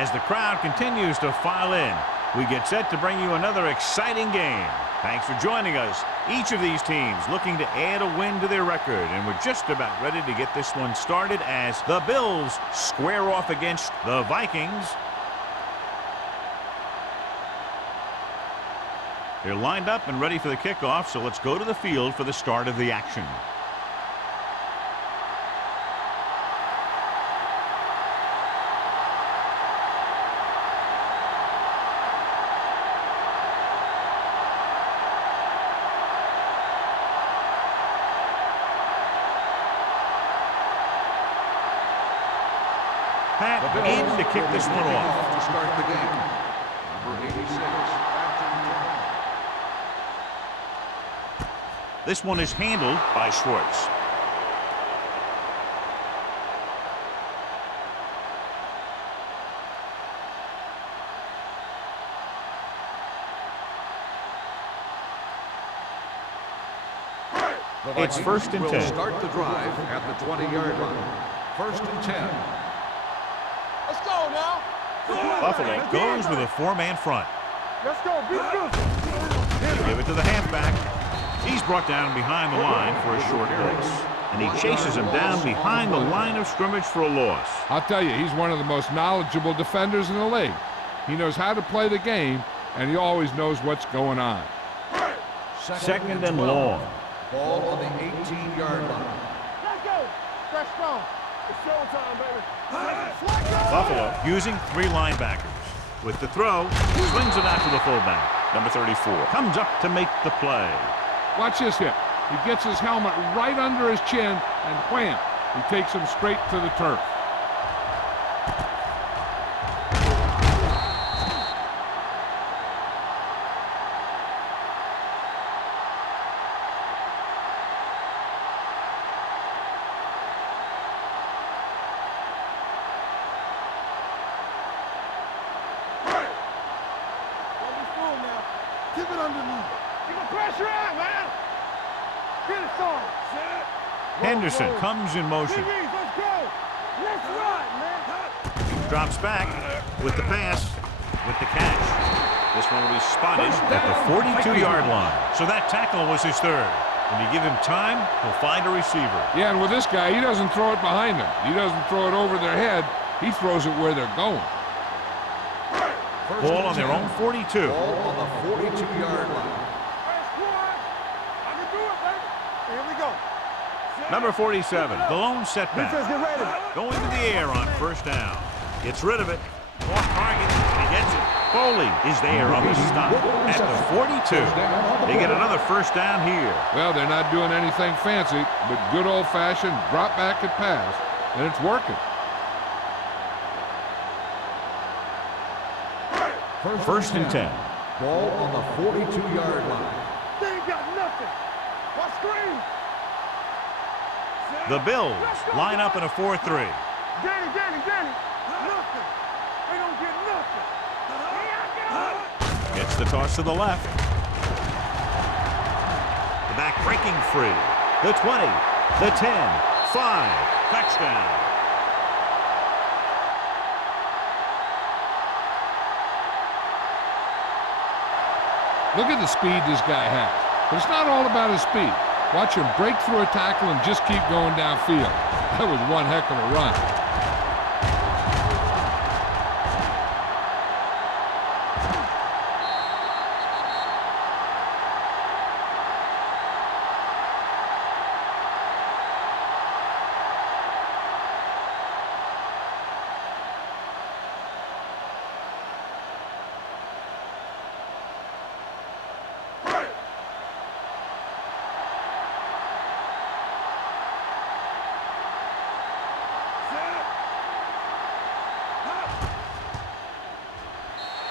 as the crowd continues to file in. We get set to bring you another exciting game. Thanks for joining us. Each of these teams looking to add a win to their record, and we're just about ready to get this one started as the Bills square off against the Vikings. They're lined up and ready for the kickoff, so let's go to the field for the start of the action. Pat in to kick this one off. To start the game. Number 86. This one is handled by Schwartz. It's 1st and 10. Will start the drive at the 20-yard line. 1st and 10. Let's go now. Buffalo goes with a 4-man front. Let's go. Be good. They give it to the halfback. He's brought down behind the line for a short loss. And he chases him down behind the line of scrimmage for a loss. I'll tell you, he's one of the most knowledgeable defenders in the league. He knows how to play the game, and he always knows what's going on. 2nd and long. Ball on the 18-yard line. Let's go. Fresh strong. It's showtime, baby. Buffalo using 3 linebackers. With the throw, swings it out to the fullback. Number 34 comes up to make the play. Watch this hit. He gets his helmet right under his chin, and wham, he takes him straight to the turf. Keep it underneath. Keep the pressure on, man. Get it, son. Henderson comes in motion. Let's go. Let's run, man. Drops back with the pass, with the catch. This one will be spotted at the 42-yard line. So that tackle was his 3rd. When you give him time, he'll find a receiver. Yeah, and with this guy, he doesn't throw it behind them. He doesn't throw it over their head. He throws it where they're going. Ball on their own 42. Ball on the 42-yard line. I can do it, baby. Here we go. Number 47, the lone setback. Get ready. Going to the air on 1st down. Gets rid of it. Off target. He gets it. Foley is there on the stop at the 42. They get another 1st down here. Well, they're not doing anything fancy, but good old-fashioned drop back and pass, and it's working. 1st and 10. Ball on the 42-yard line. They ain't got nothing. What screen? The Bills line up in a 4-3. Danny. Nothing. They don't get nothing. Gets the toss to the left. The back breaking free. The 20, the 10, 5. Touchdown. Look at the speed this guy has. But it's not all about his speed. Watch him break through a tackle and just keep going downfield. That was one heck of a run.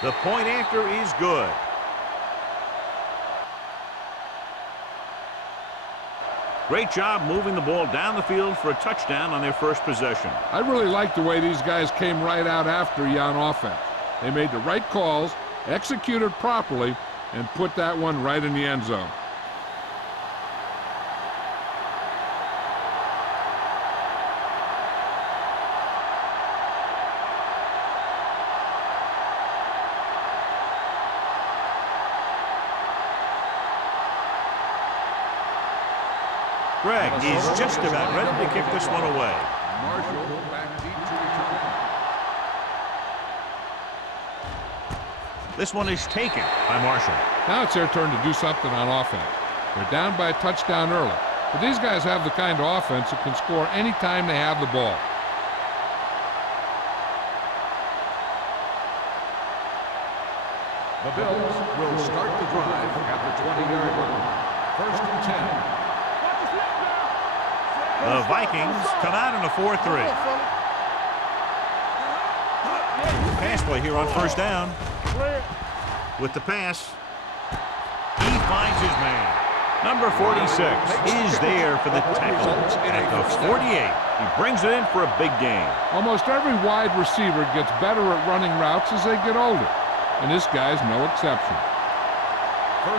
The point after is good. Great job moving the ball down the field for a touchdown on their first possession. I really like the way these guys came right out after you on offense. They made the right calls, executed properly, and put that one right in the end zone. Greg is just about ready to kick this one away. Marshall back deep to return. This one is taken by Marshall. Now it's their turn to do something on offense. They're down by a touchdown early. But these guys have the kind of offense that can score any time they have the ball. The Bills will start the drive at the 20-yard line. First and 10. The Vikings come out in a 4-3. Pass play here on first down. With the pass, he finds his man. Number 46 is there for the tackle at the 48. He brings it in for a big gain. Almost every wide receiver gets better at running routes as they get older. And this guy's no exception.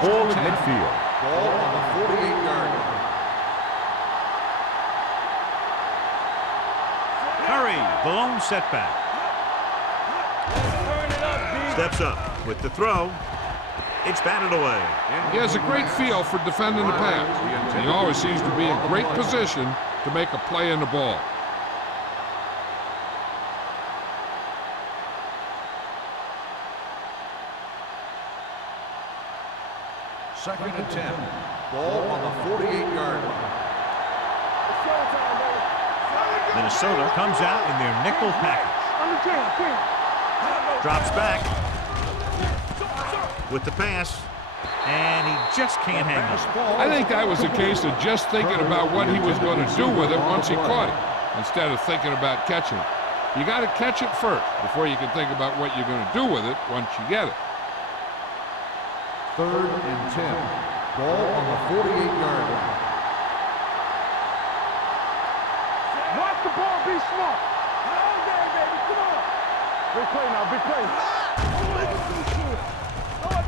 Ball at midfield. Ball on the 48-yard line. Curry, the lone setback. Steps up with the throw. It's batted away. He has a great feel for defending the pass. He always seems to be in great position to make a play in the ball. Second and 10. Ball on the 48-yard line. Minnesota comes out in their nickel package. Drops back with the pass, and he just can't hang on. I think that was a case of just thinking about what he was going to do with it once he caught it, instead of thinking about catching it. You got to catch it first before you can think about what you're going to do with it once you get it. Third and 10. Ball on the 48-yard line. Watch the ball, be smart. All day, baby, come on. Big play now, big play.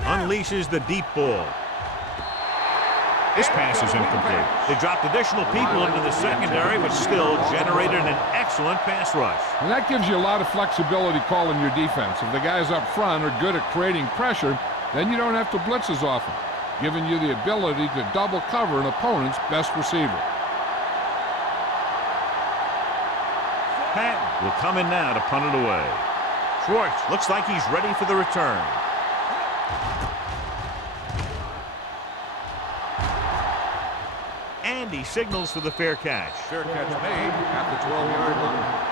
Unleashes the deep ball. This pass is incomplete. They dropped additional people into the secondary, but still generated an excellent pass rush. And that gives you a lot of flexibility calling your defense. If the guys up front are good at creating pressure, then you don't have to blitz as often, giving you the ability to double cover an opponent's best receiver. Patton will come in now to punt it away. Schwartz looks like he's ready for the return. And he signals for the fair catch. Fair catch made at the 12-yard line.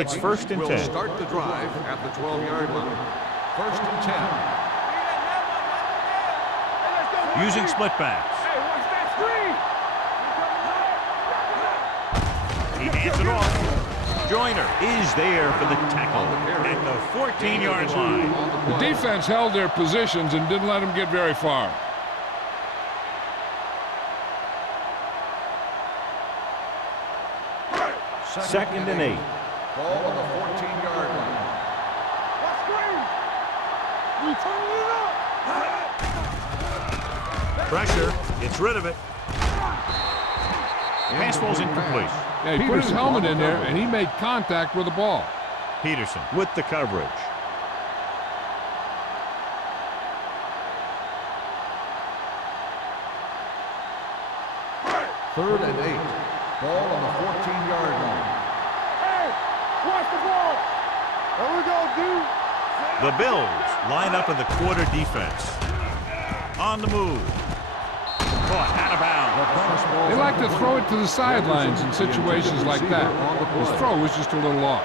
It's first and 10. Will start the drive at the 12-yard line. First and 10. Using split backs. Hey, watch that screen. He hands it off. Joyner is there for the tackle at the 14-yard line. The defense held their positions and didn't let them get very far. Second and 8. Ball on the 14-yard line. Watch screen. We turning it up. Pressure. Gets rid of it. Pass ball's incomplete. Yeah, he put his helmet in there, and he made contact with the ball. Peterson with the coverage. Third and 8. Ball on the 14-yard line. Hey, watch the ball. There we go, dude. The Bills line up in the quarter defense. On the move. Caught out of bounds. They like to throw it to the sidelines in situations like that. His throw was just a little off.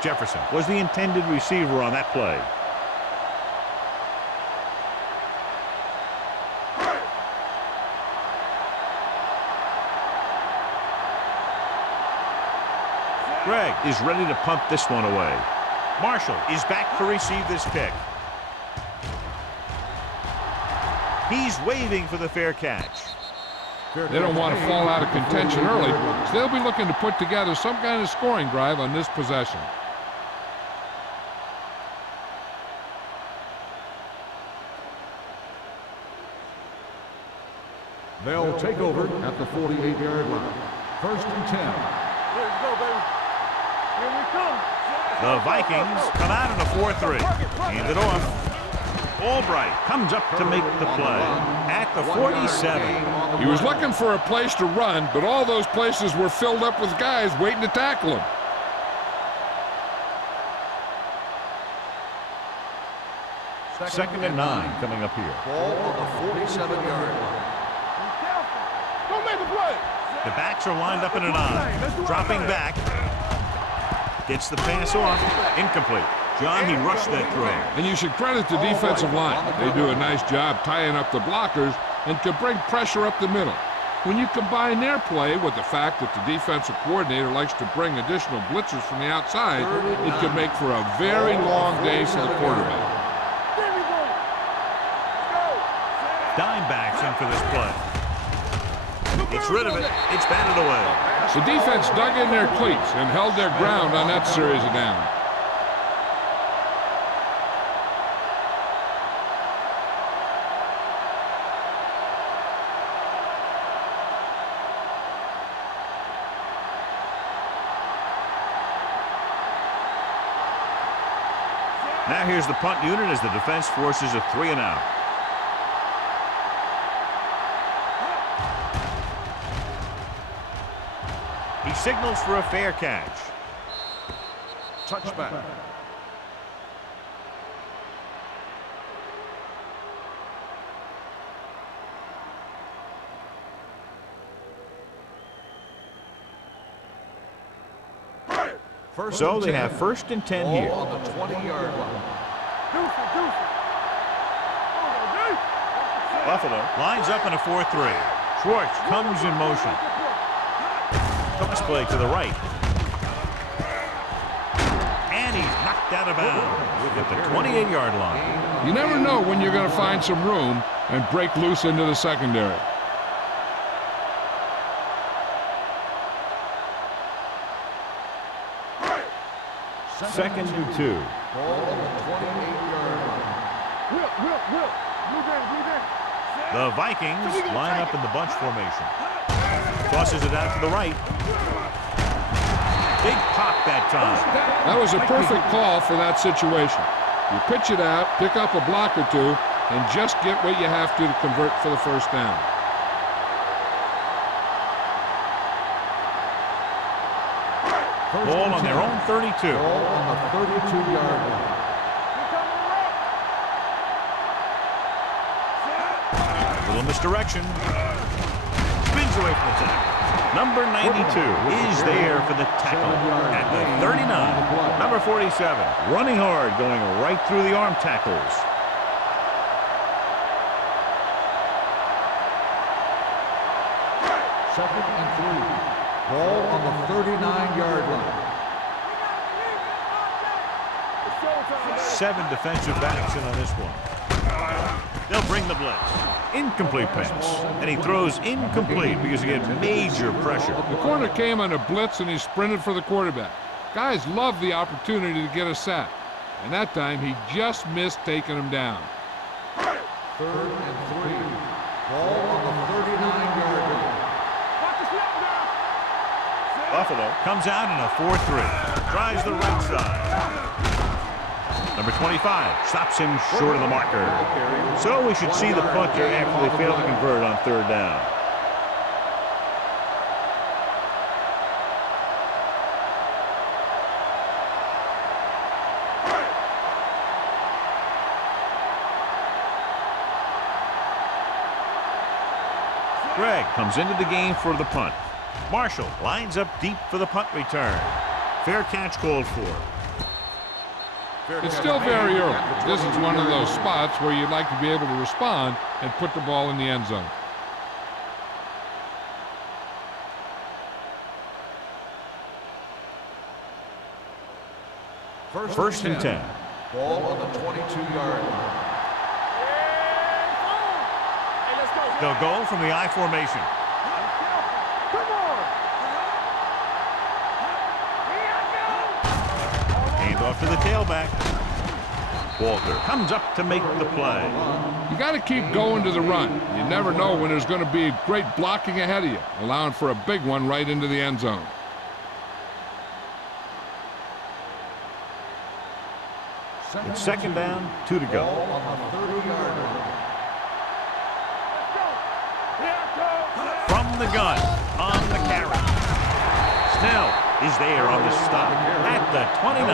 Jefferson was the intended receiver on that play. Greg is ready to punt this one away. Marshall is back to receive this kick. He's waving for the fair catch. They don't want to fall out of contention early, so they'll be looking to put together some kind of scoring drive on this possession. They'll take over at the 48-yard line. First and 10. Let's go, baby. The Vikings come out in a 4-3. Hand it off. Albright comes up to make the play at the 47. He was looking for a place to run, but all those places were filled up with guys waiting to tackle him. Second and 9 coming up here. Ball on the 47-yard line. Don't make a play. The backs are lined up in a 9. Dropping back. Gets the pass off. Incomplete. John, he rushed that throw. And you should credit the defensive line. They do a nice job tying up the blockers and can bring pressure up the middle. When you combine their play with the fact that the defensive coordinator likes to bring additional blitzers from the outside, it can make for a very long day for the quarterback. Dime backs in for this play. Gets rid of it. It's batted away. The defense dug in their cleats and held their ground on that series of downs. Now here's the punt unit as the defense forces a 3-and-out. He signals for a fair catch. Touchback. So they have first and 10 here. Ball on the 20-yard line. Buffalo lines up in a 4-3. Schwartz comes in motion. Toss play to the right. And he's knocked out of bounds at the 28-yard line. You never know when you're going to find some room and break loose into the secondary. Second and 2. Ball on the 28-yard line. The Vikings line up in the bunch formation. Tosses it out to the right. Big pop that time. That was a perfect call for that situation. You pitch it out, pick up a block or two, and just get what you have to convert for the first down. Ball on their own 32. Ball on the 32-yard line. Little misdirection. Spins away from the tackle. Number 92 is there for the tackle at the 39. Number 47 running hard, going right through the arm tackles. Second and 3. Ball on the 39-yard line. 7 defensive backs in on this one. They'll bring the blitz. Incomplete pass. And he throws incomplete because he had major pressure. The corner came on a blitz and he sprinted for the quarterback. Guys love the opportunity to get a sack. And that time he just missed taking him down. Third and 3. Ball on the 39-yard line. Buffalo comes out in a 4-3. Drives the right side. Number 25 stops him short of the marker. So we should see the punter after they fail to convert on third down. Gregg comes into the game for the punt. Marshall lines up deep for the punt return. Fair catch called for. It's still very early. This is one of those spots where you'd like to be able to respond and put the ball in the end zone. First and 10. Ball on the 22-yard line. They'll go from the I formation. Hand off to the tailback. Walter comes up to make the play. You got to keep going to the run. You never know when there's going to be great blocking ahead of you, allowing for a big one right into the end zone. It's second down, 2 to go. Ball on the 30-yard line. From the gun, on the carry. Snell is there on the stop at the 29.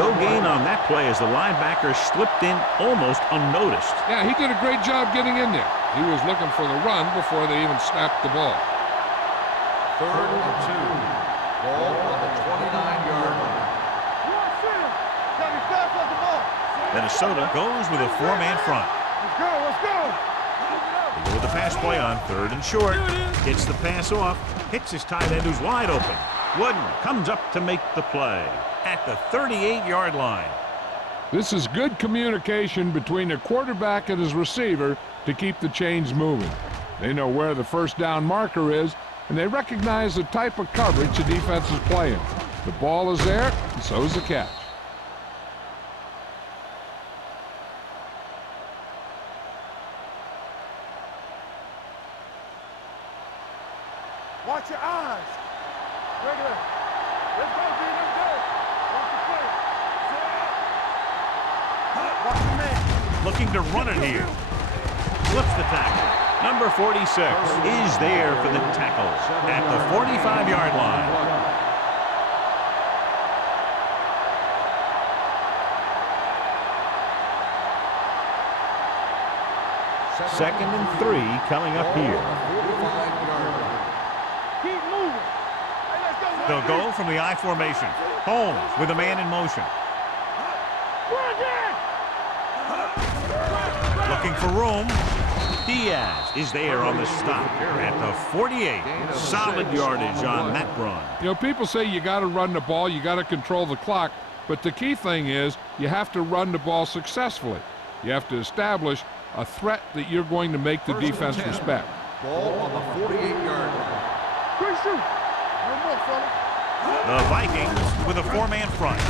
No gain on that play as the linebacker slipped in almost unnoticed. Yeah, he did a great job getting in there. He was looking for the run before they even snapped the ball. 3rd and 2. Ball on the 29-yard line. Minnesota goes with a 4-man front. Let's go, let's go. They go with the pass play on 3rd and short. Gets the pass off. Hits his tight end who's wide open. Wooden comes up to make the play at the 38-yard line. This is good communication between the quarterback and his receiver to keep the chains moving. They know where the first down marker is, and they recognize the type of coverage the defense is playing. The ball is there, and so is the catch. Watch your eyes. Regular. Let's go, D. Let's go. Watch the play. Watch the man. Looking to run it here. Flips the tackle. Number 46 is there for the tackle at the 45-yard line. Second and 3 coming up here. 45-yard line. Keep moving. Hey, let's go. They'll go from the I formation. Holmes with a man in motion. Looking for room. Diaz is there on the stop at the 48. Solid yardage on that run. You know, people say you got to run the ball, you got to control the clock, but the key thing is you have to run the ball successfully. You have to establish a threat that you're going to make the defense respect. Ball on the 48-yard line. Quick shoot. No more, fella. The Vikings with a 4-man front.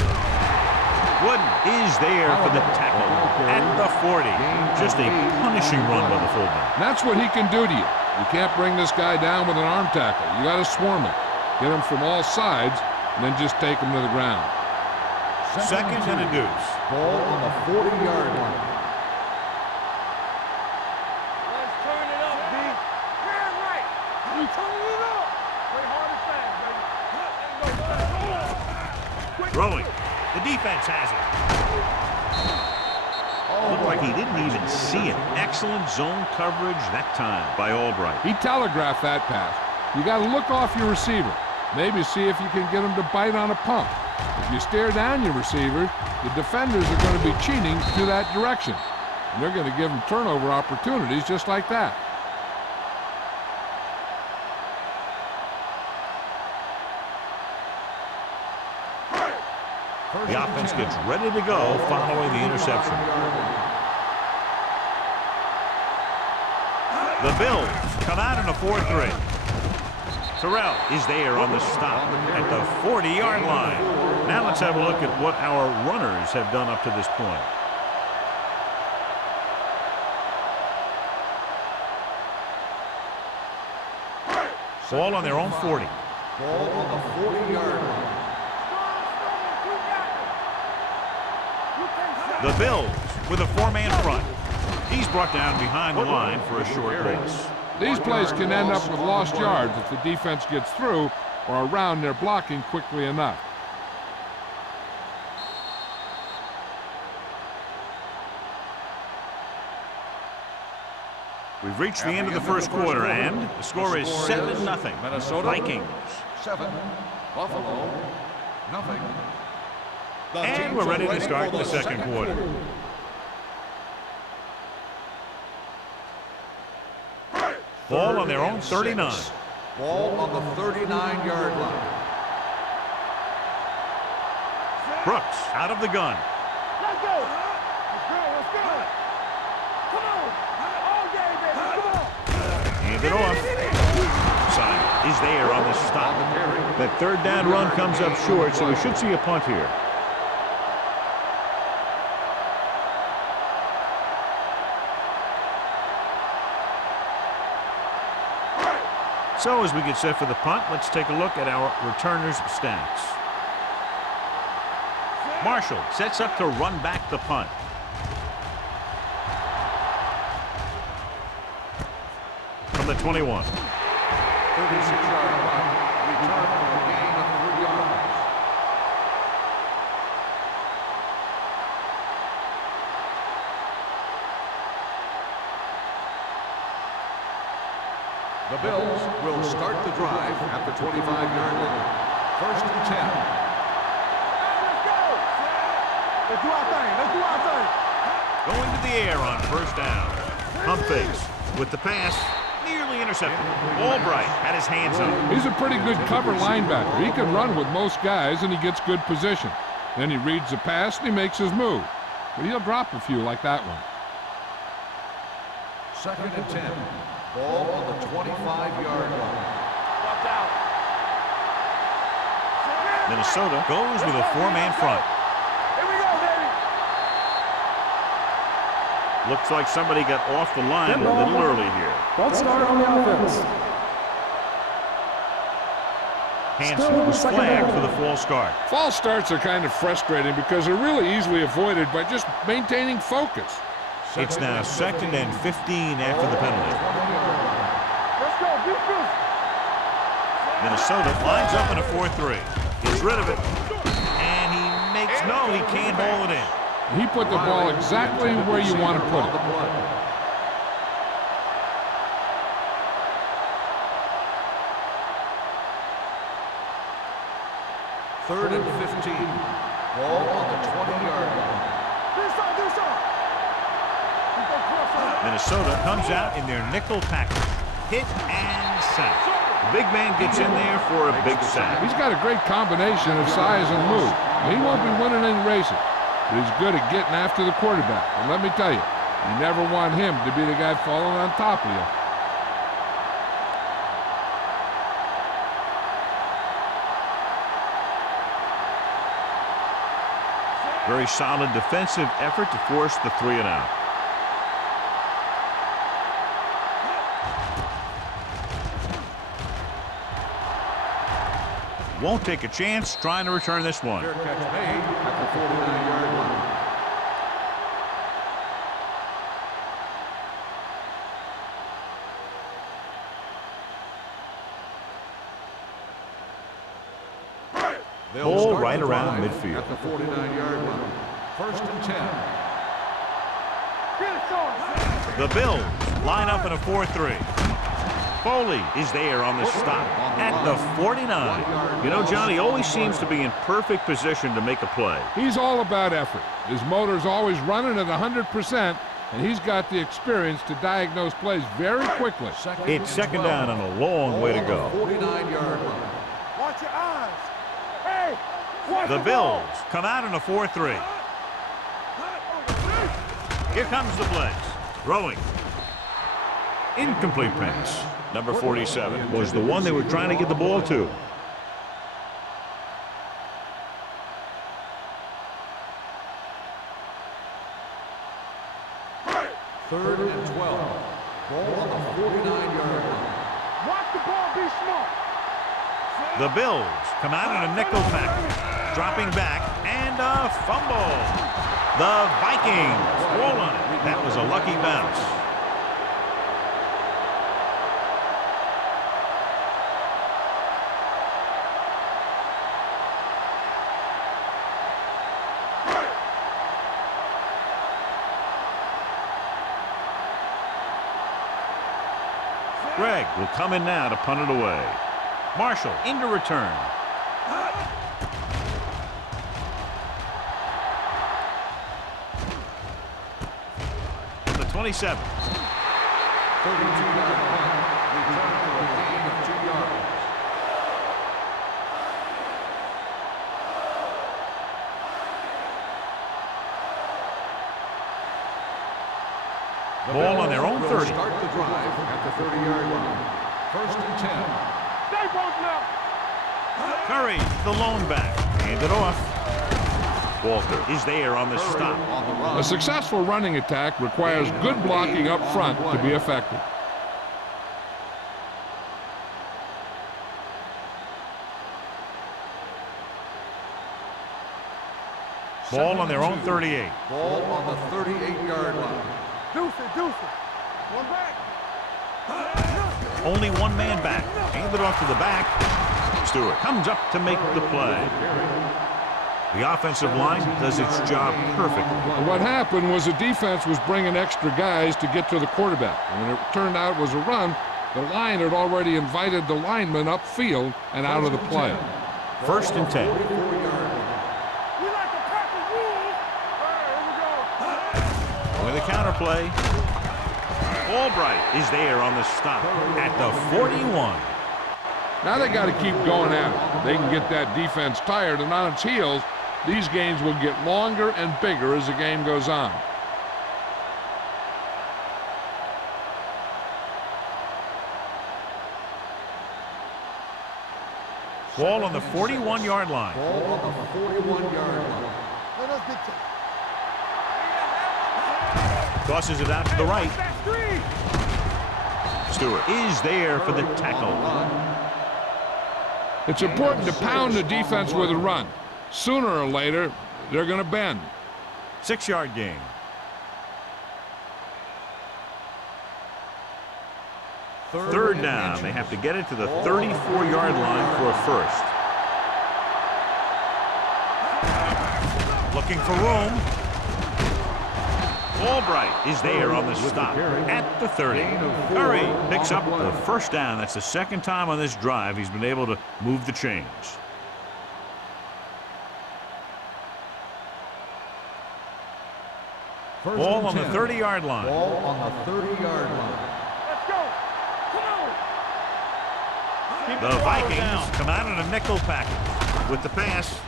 Wooden is there for the tackle at the 40. Just a punishing run by the fullback. And that's what he can do to you. You can't bring this guy down with an arm tackle. You got to swarm him. Get him from all sides, and then just take him to the ground. Second and a deuce. Ball on the 40-yard line. Let's turn it up, D. Man right. You turn it up. Play hard and fast, baby. Throwing. The defense has it. Looked like he didn't even see it. Excellent zone coverage that time by Albright. He telegraphed that pass. You got to look off your receiver. Maybe see if you can get him to bite on a pump. If you stare down your receiver, the defenders are going to be cheating to that direction. And they're going to give them turnover opportunities just like that. The offense gets ready to go following the interception. The Bills come out in a 4-3. Terrell is there on the stop at the 40-yard line. Now let's have a look at what our runners have done up to this point. Ball on their own 40. Ball on the 40-yard line. The Bills with a 4-man front. He's brought down behind the line for a short loss. These plays can end up with lost yards if the defense gets through or around their blocking quickly enough. We've reached the end of the first quarter, and the score is 7-0. Minnesota Vikings. 7, Buffalo, nothing. And we're ready to start the second quarter. Ball on their own 39. Ball on the 39-yard line. Brooks out of the gun. Let's go. Let's go. Let's go. Come on. All day, baby. Come on. Hand it off. Simon is there on the stop. That third down run comes up short, so we should see a punt here. So as we get set for the punt, let's take a look at our returners' stats. Marshall sets up to run back the punt. From the 21. 36-yard punt. Return for a gain of 3 yards. The Bills will start the drive at the 25-yard line. First and 10. Let's go. Let's do our thing. Let's do our thing. Going to the air on first down. Pump fakes with the pass. Nearly intercepted. Albright had his hands up. He's a pretty good cover linebacker. He can run with most guys, and he gets good position. Then he reads the pass, and he makes his move. But he'll drop a few like that one. Second and 10. Ball on the 25-yard line. Watch out. Minnesota goes with a 4-man front. Here we go, baby. Looks like somebody got off the line a little early here. False start on the offense. Hansen was flagged for the false start. False starts are kind of frustrating because they're really easily avoided by just maintaining focus. It's now 2nd and 15 after the penalty. Let's go. Defense. Minnesota lines up in a 4-3. Gets rid of it. And he makes no, he can't haul it in. He put the ball exactly where you want to put it. Third and 15. Ball on the 20-yard line. Do something. Minnesota comes out in their nickel package. Hit and sack. The big man gets in there for a big sack. He's got a great combination of size and move. He won't be winning any races, but he's good at getting after the quarterback. And let me tell you, you never want him to be the guy falling on top of you. Very solid defensive effort to force the 3-and-out. Won't take a chance trying to return this one. Fair catch made at the 49-yard line. Ball right around midfield. At the 49-yard line. First and 10. The Bills line up in a 4-3. Foley is there on the stop at the 49. You know, John, he always seems to be in perfect position to make a play. He's all about effort. His motor's always running at 100%, and he's got the experience to diagnose plays very quickly. It's second down and a long way to go. 49-yard line. Watch your eyes. Hey, watch The the ball. Bills come out in a 4-3. Here comes the blitz. Throwing. Incomplete pass. Number 47 was the one they were trying to get the ball to. Third and 12. Ball on the 49-yard line. Watch the ball. Be smart. The Bills come out in a nickel package. Dropping back and a fumble. The Vikings roll on it. That was a lucky bounce. Gregg will come in now to punt it away. Marshall into return. From the 27. 32-yard punt. Return for a gain of 2 yards. Ball on their own 30. Start the drive at the 30-yard line. First and 10. Stay both now. Curry, the lone back. Hand it off. Walter is there on the stop. On the run. A successful running attack requires good blocking up front to be effective. Ball on their own 38. Ball on the 38-yard line. Deuce it, deuce it. One back. Only one man back. Hand it off to the back. Stewart comes up to make the play. The offensive line does its job perfectly. What happened was the defense was bringing extra guys to get to the quarterback. And when it turned out it was a run, the line had already invited the lineman upfield and out of the play. 1st and 10. We like to crack the rules. All right, here we go. With a counterplay. Albright is there on the stop at the 41. Now they got to keep going at it. They can get that defense tired, and on its heels, these games will get longer and bigger as the game goes on. Ball on the 41-yard line. Ball on the 41-yard line. Let us get to Tosses it out to the right. That's 3. Stewart is there for the tackle. It's important to pound the defense with a run. Sooner or later, they're going to bend. 6-yard gain. Third down. They have to get it to the 34-yard line for a first. Looking for room. Albright is there on the stop at the 30. Curry picks up the first down. That's the second time on this drive he's been able to move the chains. Ball on the 30-yard line. Ball on the 30-yard line. Let's go. Come on. The Vikings come out in a nickel package with the pass.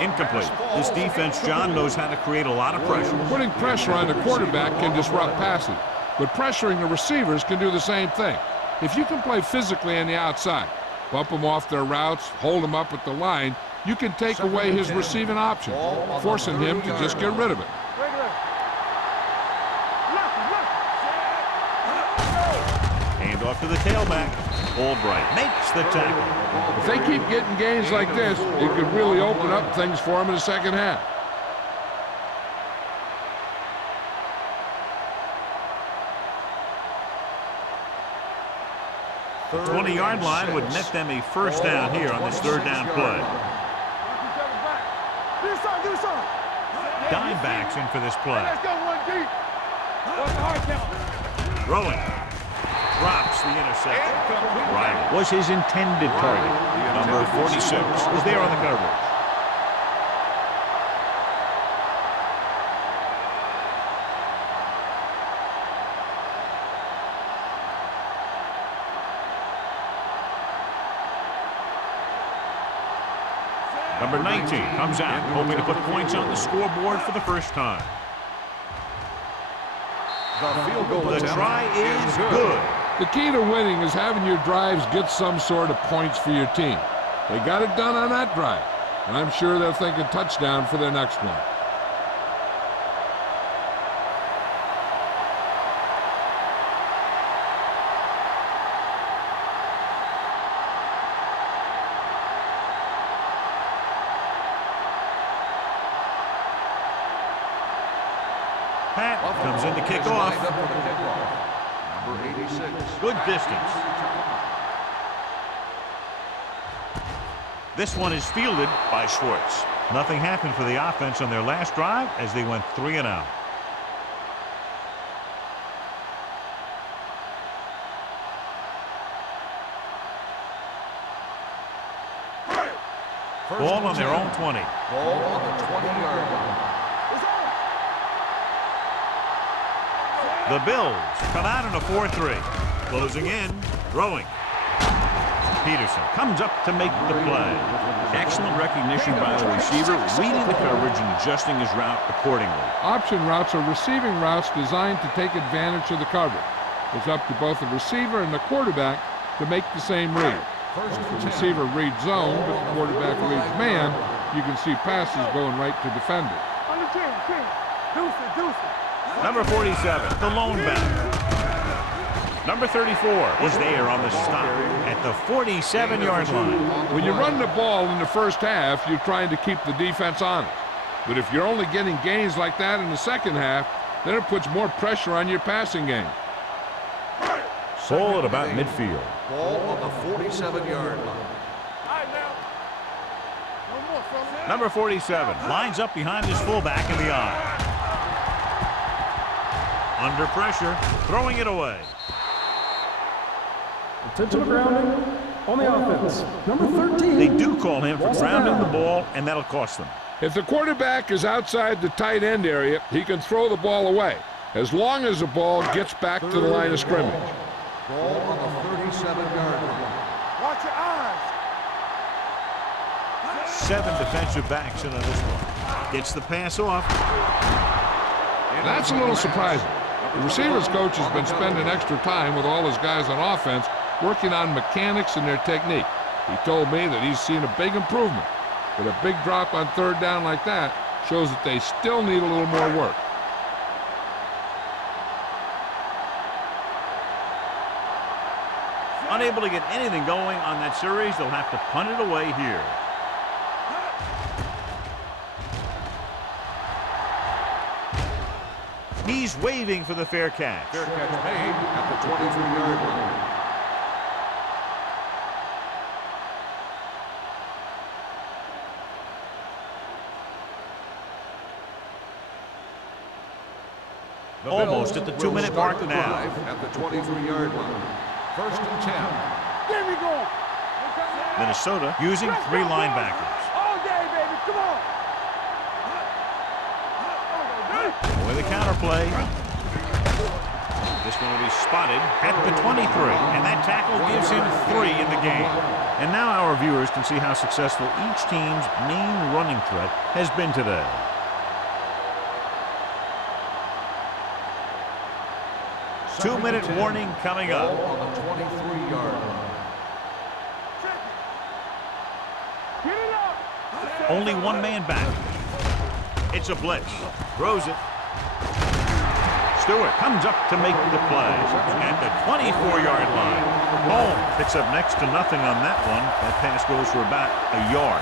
Incomplete. This defense, John, knows how to create a lot of pressure. Putting pressure on the quarterback can disrupt passing, but pressuring the receivers can do the same thing. If you can play physically on the outside, bump them off their routes, hold them up at the line, you can take away his receiving options, forcing him to just get rid of it. Hand off to the tailback. Albright makes the tackle. If they keep getting gains like this, it could really open up things for them in the second half. The 20-yard line would net them a first down here on this third down play. Dime backs in for this play. Let's go one deep. What's the hard count? Rolling. Drops the interception. Riley was his intended target. Number 46 is there on the coverage. Number 19 comes out, hoping to put points on the scoreboard for the first time. The try is good. The key to winning is having your drives get some sort of points for your team. They got it done on that drive, and I'm sure they're thinking touchdown for their next one. Pat comes in to kick off. Number 86. Good distance. This one is fielded by Schwartz. Nothing happened for the offense on their last drive as they went 3 and out. Ball on their own 20. Ball on the 20-yard line. The Bills come out in a 4-3. Closing in, throwing. Peterson comes up to make the play. Excellent recognition by the receiver, reading the coverage and adjusting his route accordingly. Option routes are receiving routes designed to take advantage of the coverage. It's up to both the receiver and the quarterback to make the same read. If the receiver reads zone, but the quarterback reads man, you can see passes going right to defenders. On the 10. Deuce it. Number 47, the lone back. Number 34 is there on the stop at the 47-yard line. When you run the ball in the first half, you're trying to keep the defense honest. But if you're only getting gains like that in the second half, then it puts more pressure on your passing game. Ball at about midfield. Ball on the 47-yard line. All right, now. No more from there. Number 47 lines up behind his fullback in the eye. Under pressure, throwing it away. Intentional grounding on the offense. Number 13. They do call him for grounding the ball, and that'll cost them. If the quarterback is outside the tight end area, he can throw the ball away, as long as the ball gets back to the line of scrimmage. Ball on the 37-yard line. Watch your eyes. 7 defensive backs in on this one. Gets the pass off. That's a little surprising. The receivers coach has been spending extra time with all his guys on offense working on mechanics and their technique. He told me that he's seen a big improvement, but a big drop on third down like that shows that they still need a little more work. Unable to get anything going on that series, they'll have to punt it away here. He's waving for the fair catch. Fair catch made at the 23-yard line. Almost at the 2-minute mark now. At the 23-yard line. 1st and 10. There we go. Minnesota using 3 linebackers. All day, baby. Come on. With a counter play. This one will be spotted at the 23, and that tackle gives him 3 in the game. And now our viewers can see how successful each team's main running threat has been today. Two-minute warning coming up. Ball on the 23-yard line. Get it up. Only 1 man back. It's a blitz. Throws it. Stewart comes up to make the play at the 24-yard line. Holmes picks up next to nothing on that one. That pass goes for about a yard.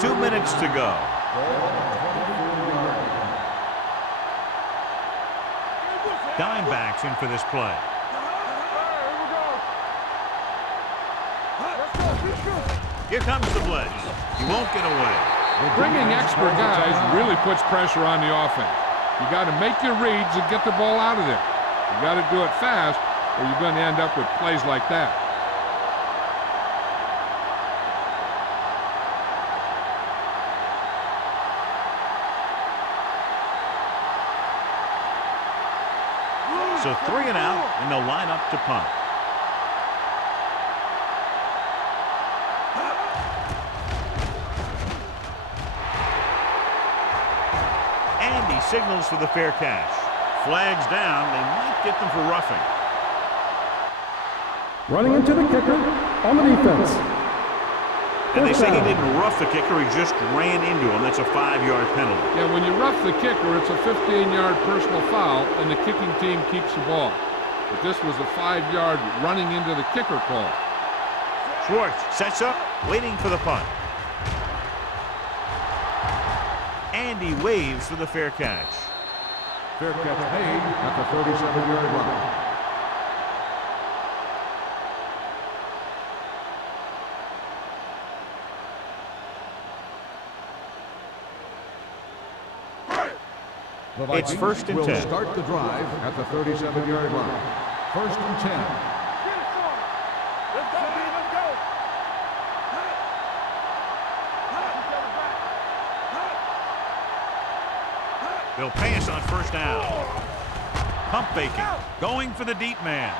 Two minutes to go. Dimebacks in for this play. Here comes the blitz. He won't get away. Bringing extra guys really puts pressure on the offense. You got to make your reads and get the ball out of there. You got to do it fast, or you're going to end up with plays like that. So 3 and out, and they'll line up to punt. And he signals for the fair catch. Flags down. They might get them for roughing. Running into the kicker on the defense. And they say he didn't rough the kicker. He just ran into him. That's a 5-yard penalty. Yeah, when you rough the kicker, it's a 15-yard personal foul, and the kicking team keeps the ball. But this was a 5-yard running into the kicker call. Schwartz sets up, waiting for the punt. And he waves for the fair catch. Fair catch made at the 37-yard line. It's 1st and 10. Will start the drive at the 37-yard line. 1st and 10. Let's go, let's go. They'll pass on 1st down. Pump faking. Going for the deep man.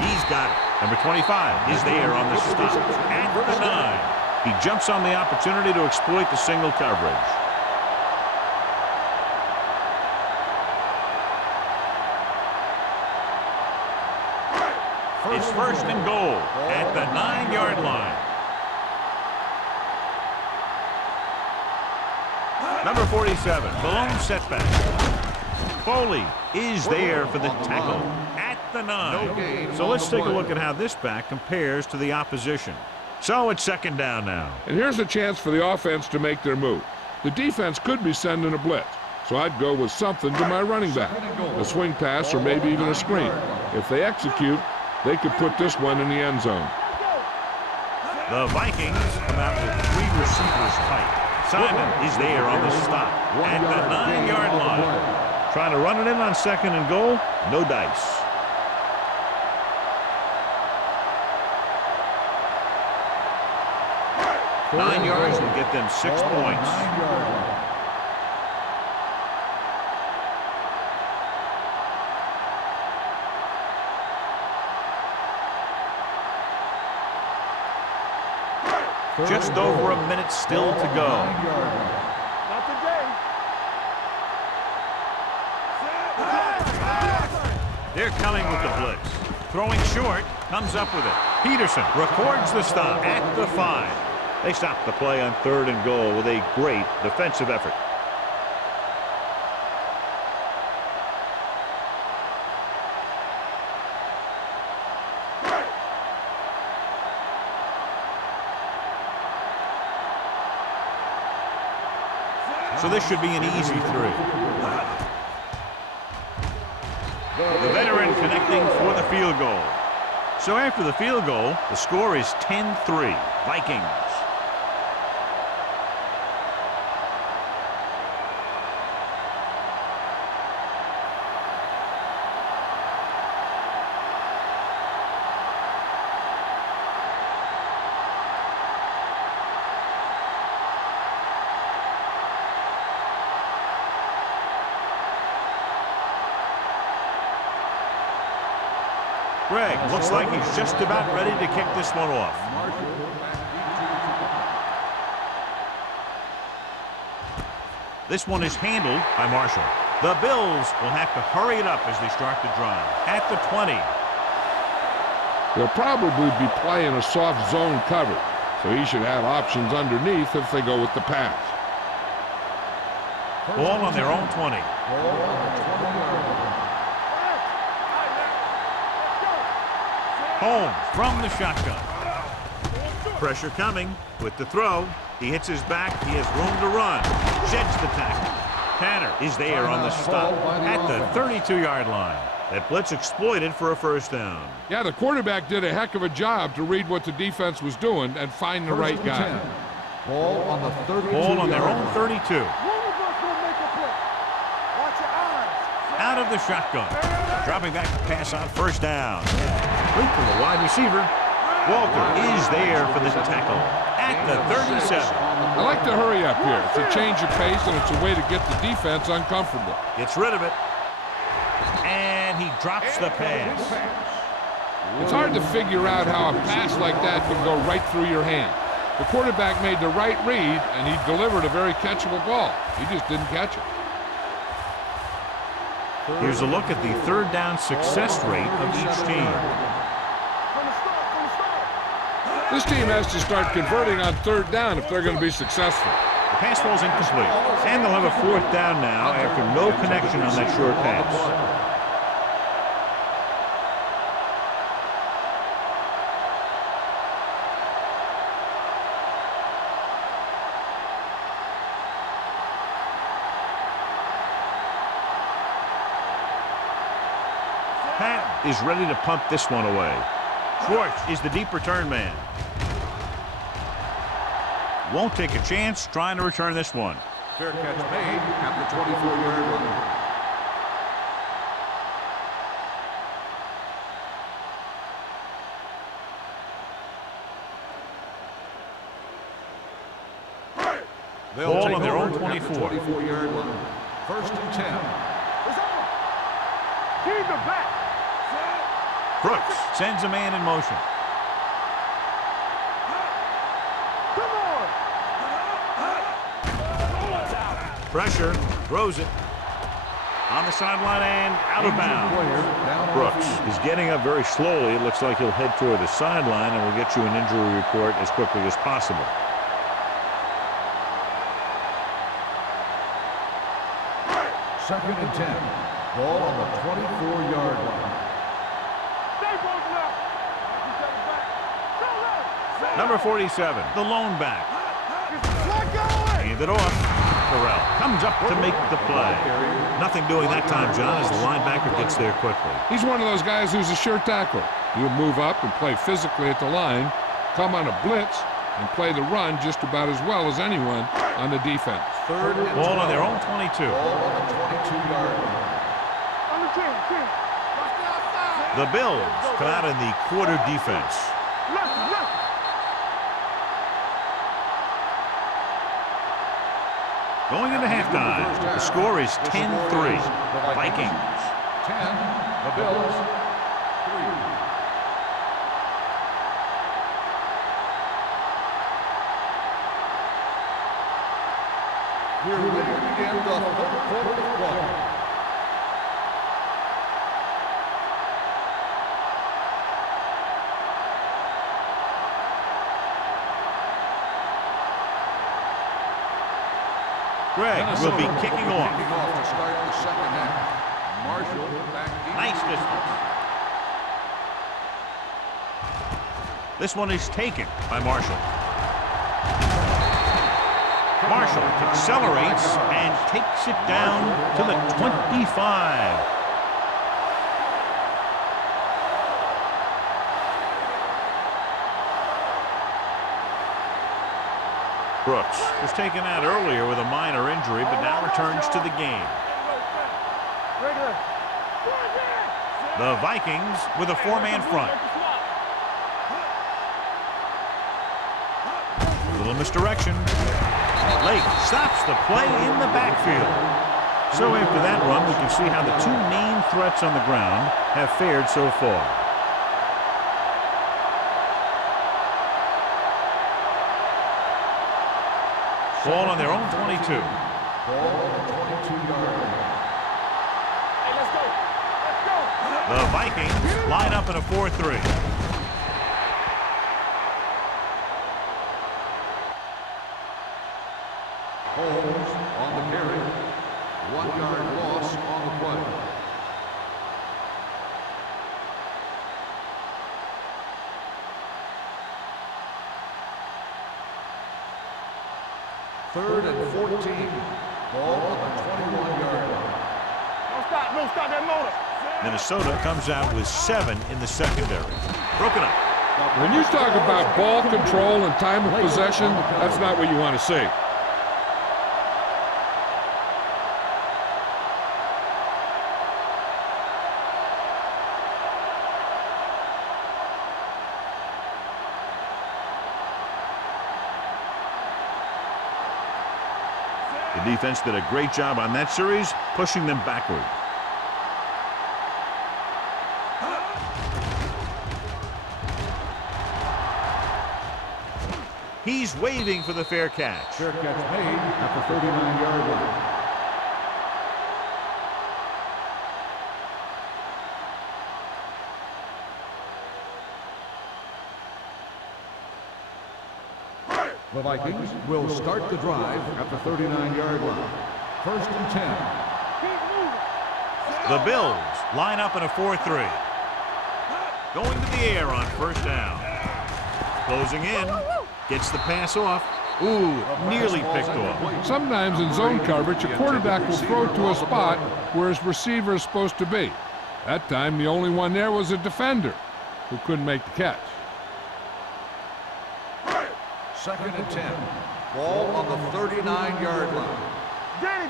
He's got it. Number 25 is there on the stop. At the 9. He jumps on the opportunity to exploit the single coverage. It's 1st and goal at the 9-yard line. Number 47, Balloon setback. Foley is there for the tackle at the 9. So let's take a look at how this back compares to the opposition. So it's second down now. And here's a chance for the offense to make their move. The defense could be sending a blitz, so I'd go with something to my running back, a swing pass or maybe even a screen. If they execute, they could put this one in the end zone. The Vikings come out with 3 receivers tight. Simon is there on the stop at the 9-yard line. Trying to run it in on second and goal, no dice. Nine yards will get them 6 points. Just over a minute still to go. Not today. They're coming with the blitz. Throwing short, comes up with it. Peterson records the stop at the 5. They stop the play on 3rd and goal with a great defensive effort. So this should be an easy 3. The veteran connecting for the field goal. So after the field goal, the score is 10-3, Vikings. Greg looks like he's just about ready to kick this one off. This one is handled by Marshall. The Bills will have to hurry it up as they start the drive. At the 20. They'll probably be playing a soft zone cover, so he should have options underneath if they go with the pass. Ball on their own 20. Holmes from the shotgun. Pressure coming with the throw. He hits his back. He has room to run. Sheds the tackle. Tanner is there on the stop at the 32-yard line. That blitz exploited for a first down. Yeah, the quarterback did a heck of a job to read what the defense was doing and find the right guy. Ball on the 32. Ball on their own 32. Out of the shotgun. Dropping back to pass on first down. Loop for the wide receiver. Walker is there for the tackle at the 37. I like to hurry up here. It's a change of pace, and it's a way to get the defense uncomfortable. Gets rid of it. And he drops the pass. It's hard to figure out how a pass like that can go right through your hand. The quarterback made the right read, and he delivered a very catchable ball. He just didn't catch it. Here's a look at the third down success rate of each team. This team has to start converting on 3rd down if they're going to be successful. The pass ball's incomplete. And they'll have a 4th down now after no connection on that short pass. Pat is ready to punt this one away. Schwartz is the deep return man. Won't take a chance trying to return this one. Fair catch made at the 24-yard line. Ball on their own 24. 24-yard line. 1st and 10. Keep the back. Brooks sends a man in motion. Come on. Pressure, throws it. On the sideline and out of bounds. Brooks is getting up very slowly. It looks like he'll head toward the sideline, and we'll get you an injury report as quickly as possible. Second and 10. Ball on the 24-yard line. Stay both left. Go left. Number 47, the lone back. Let go. Hand it off. Terrell comes up to make the play. Nothing doing that time, John, as the linebacker gets there quickly. He's one of those guys who's a sure tackler. He'll move up and play physically at the line, come on a blitz, and play the run just about as well as anyone on the defense. Third and Ball 12. on their own 22. Ball on the 22-yard line. On the 10. The Bills come out in the quarter defense. Left. Going into halftime, the score is 10-3. Vikings. 10. The Bills. 3. We're ready to begin the third quarter of play. Greg will be kicking off. Kicking off to start the second half. Marshall back deep. Nice distance. This one is taken by Marshall. Marshall accelerates and takes it down to the 25. Brooks was taken out earlier with a minor injury, but now returns to the game. The Vikings with a four-man front. A little misdirection. Lake stops the play in the backfield. So after that run, we can see how the two main threats on the ground have fared so far. Ball on their own 22. Ball on the 22-yard line. Hey, let's go. The Vikings line up in a 4-3. Holmes on the carry. 1-yard loss on the play. Third and 14. Ball on the 21-yard line. Don't stop that motor. Minnesota comes out with 7 in the secondary. Broken up. When you talk about ball control and time of possession, that's not what you want to see. The defense did a great job on that series, pushing them backward. He's waving for the fair catch. Fair catch made at the 39-yard line. The Vikings will start the drive at the 39-yard line. First and 10. The Bills line up in a 4-3. Going to the air on first down. Closing in. Gets the pass off. Ooh, nearly picked off. Sometimes in zone coverage, a quarterback will throw to a spot where his receiver is supposed to be. That time, the only one there was a defender who couldn't make the catch. Second and 10. Ball on the 39-yard line. Danny.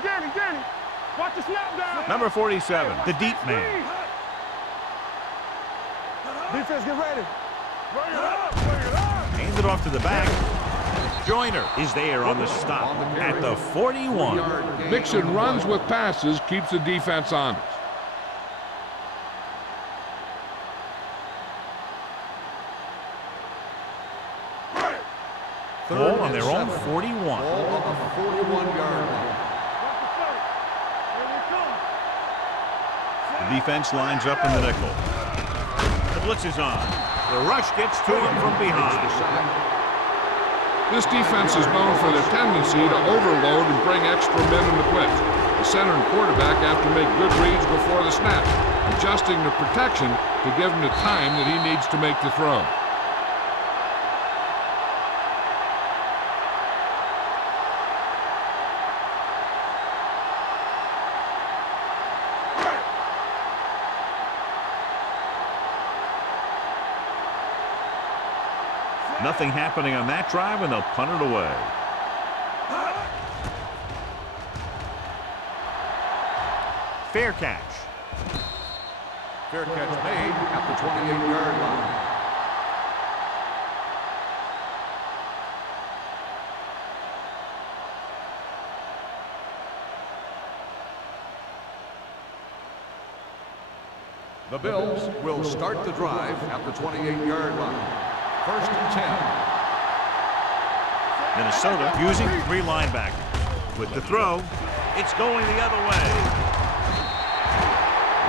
Watch the snap down. Number 47, the deep man. Defense, get ready. Bring it up. Hands it off to the back. Joyner is there on the stop at the 41. Mixing runs with passes keeps the defense honest. Ball on their own 41. Ball on the 41-yard line. The defense lines up in the nickel. The blitz is on. The rush gets to him from behind. This defense is known for their tendency to overload and bring extra men in the blitz. The center and quarterback have to make good reads before the snap, adjusting the protection to give him the time that he needs to make the throw. Nothing happening on that drive, and they'll punt it away. Fair catch. Fair catch made at the 28-yard line. The Bills will start the drive at the 28-yard line. First and 10. Minnesota using 3 linebackers. With the throw, it's going the other way.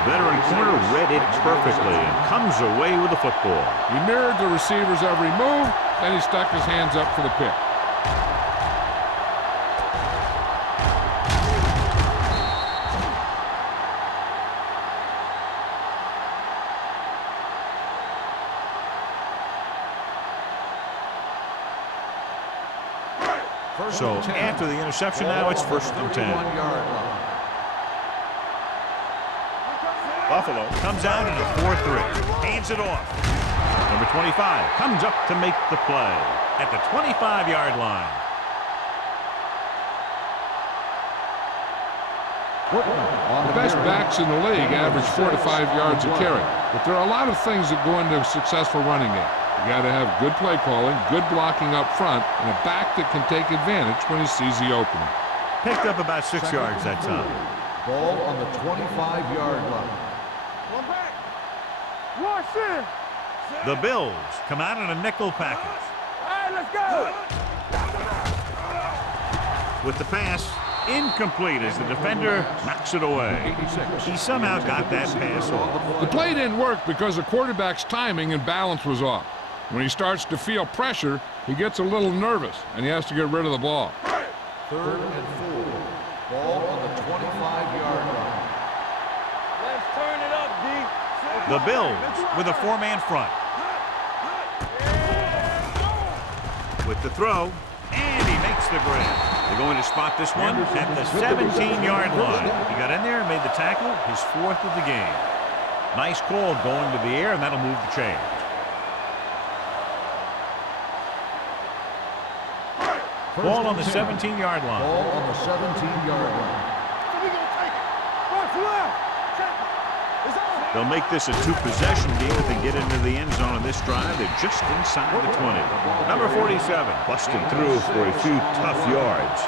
Veteran corner read it perfectly and comes away with the football. He mirrored the receiver's every move, then he stuck his hands up for the pick. So after the interception, now it's first and 10. Buffalo comes out in a 4-3. Hands it off. Number 25 comes up to make the play at the 25-yard line. The best backs in the league average 4 to 5 yards a carry, but there are a lot of things that go into a successful running game. You got to have good play calling, good blocking up front, and a back that can take advantage when he sees the opening. Picked up about 6 yards that time. Ball on the 25-yard line. One back. Rush in. The Bills come out in a nickel package. All right, let's go. With the pass, incomplete as the defender knocks it away. He somehow got that pass off. The play didn't work because the quarterback's timing and balance was off. When he starts to feel pressure, he gets a little nervous, and he has to get rid of the ball. Third and 4. Ball on the 25-yard line. Let's turn it up, D. The Bills with a 4-man front. With the throw, and he makes the grab. They're going to spot this one at the 17-yard line. He got in there and made the tackle, his 4th of the game. Nice call going to the air, and that'll move the chains. Ball on the 17-yard line. Ball on the 17-yard line. So we gonna take it. What's left? Check it. It's over. They'll make this a 2-possession game if they get into the end zone on this drive. They're just inside the 20. Number 47 busted through for a few tough yards.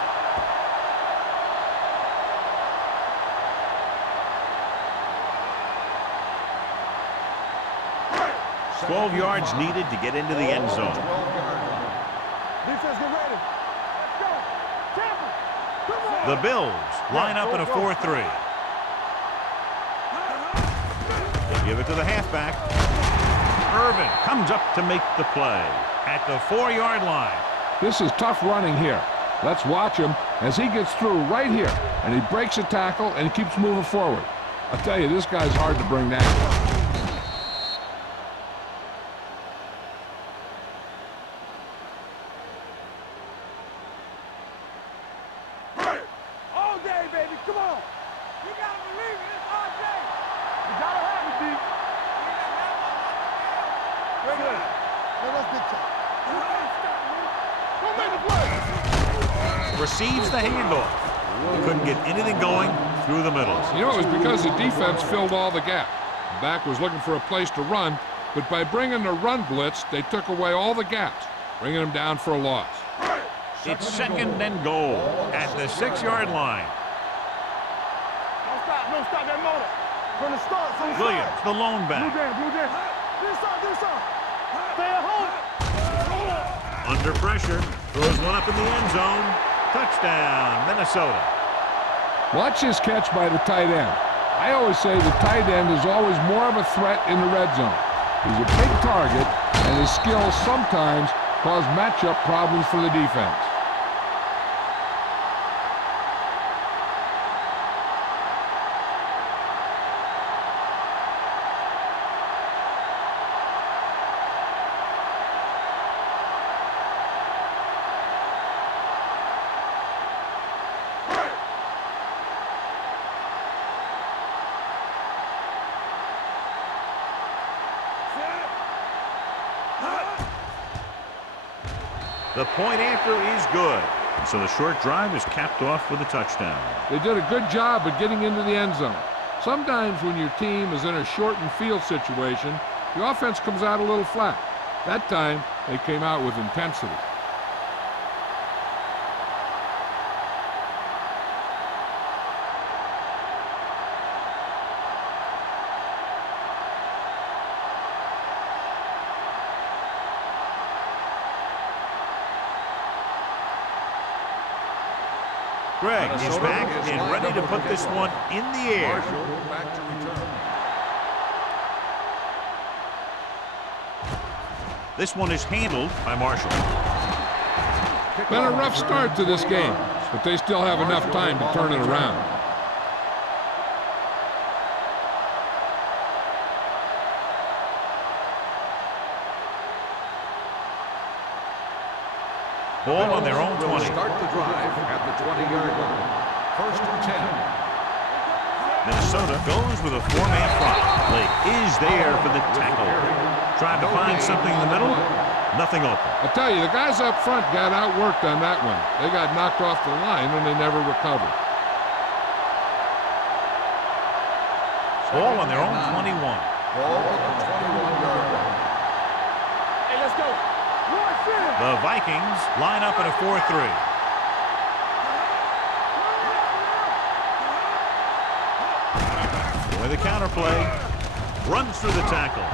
Twelve yards needed to get into the end zone. Defense, get ready. Let's go. Tampa. Come on. The Bills line up in a 4-3. They give it to the halfback. Irvin comes up to make the play at the 4-yard line. This is tough running here. Let's watch him as he gets through right here, and he breaks a tackle and keeps moving forward. I'll tell you, this guy's hard to bring down. All day, baby. Come on. You gotta believe it. It's all day. You gotta have it, D. Wait a minute. Let's get to Don't make the play. Receives the handoff. Couldn't get anything going through the middle. You know, it was because the defense filled all the gaps. The back was looking for a place to run, but by bringing the run blitz, they took away all the gaps, bringing them down for a loss. It's 2nd and goal at the 6-yard line. Don't stop that motor. From the start, from the Williams, start. the lone Blue back. down, blue down. This side. Stay at home. Under pressure, throws one up in the end zone. Touchdown, Minnesota. Watch this catch by the tight end. I always say the tight end is always more of a threat in the red zone. He's a big target, and his skills sometimes cause matchup problems for the defense. The point after is good. So the short drive is capped off with a touchdown. They did a good job of getting into the end zone. Sometimes when your team is in a shortened field situation, the offense comes out a little flat. That time, they came out with intensity. Greg is back and ready to put this one in the air. Marshall back to return. This one is handled by Marshall. Been a rough start to this game, but they still have enough time to turn it around. Ball on their own 20. Start the drive at the 20-yard line. 1st and 10. Minnesota goes with a four-man front. Blake is there for the tackle. Trying to find something in the middle. Nothing open. I'll tell you, the guys up front got outworked on that one. They got knocked off the line and they never recovered. Ball on their own 21. Ball on the 21-yard line. Hey, let's go. The Vikings line up in a 4-3. With the counterplay. Runs through the tackle.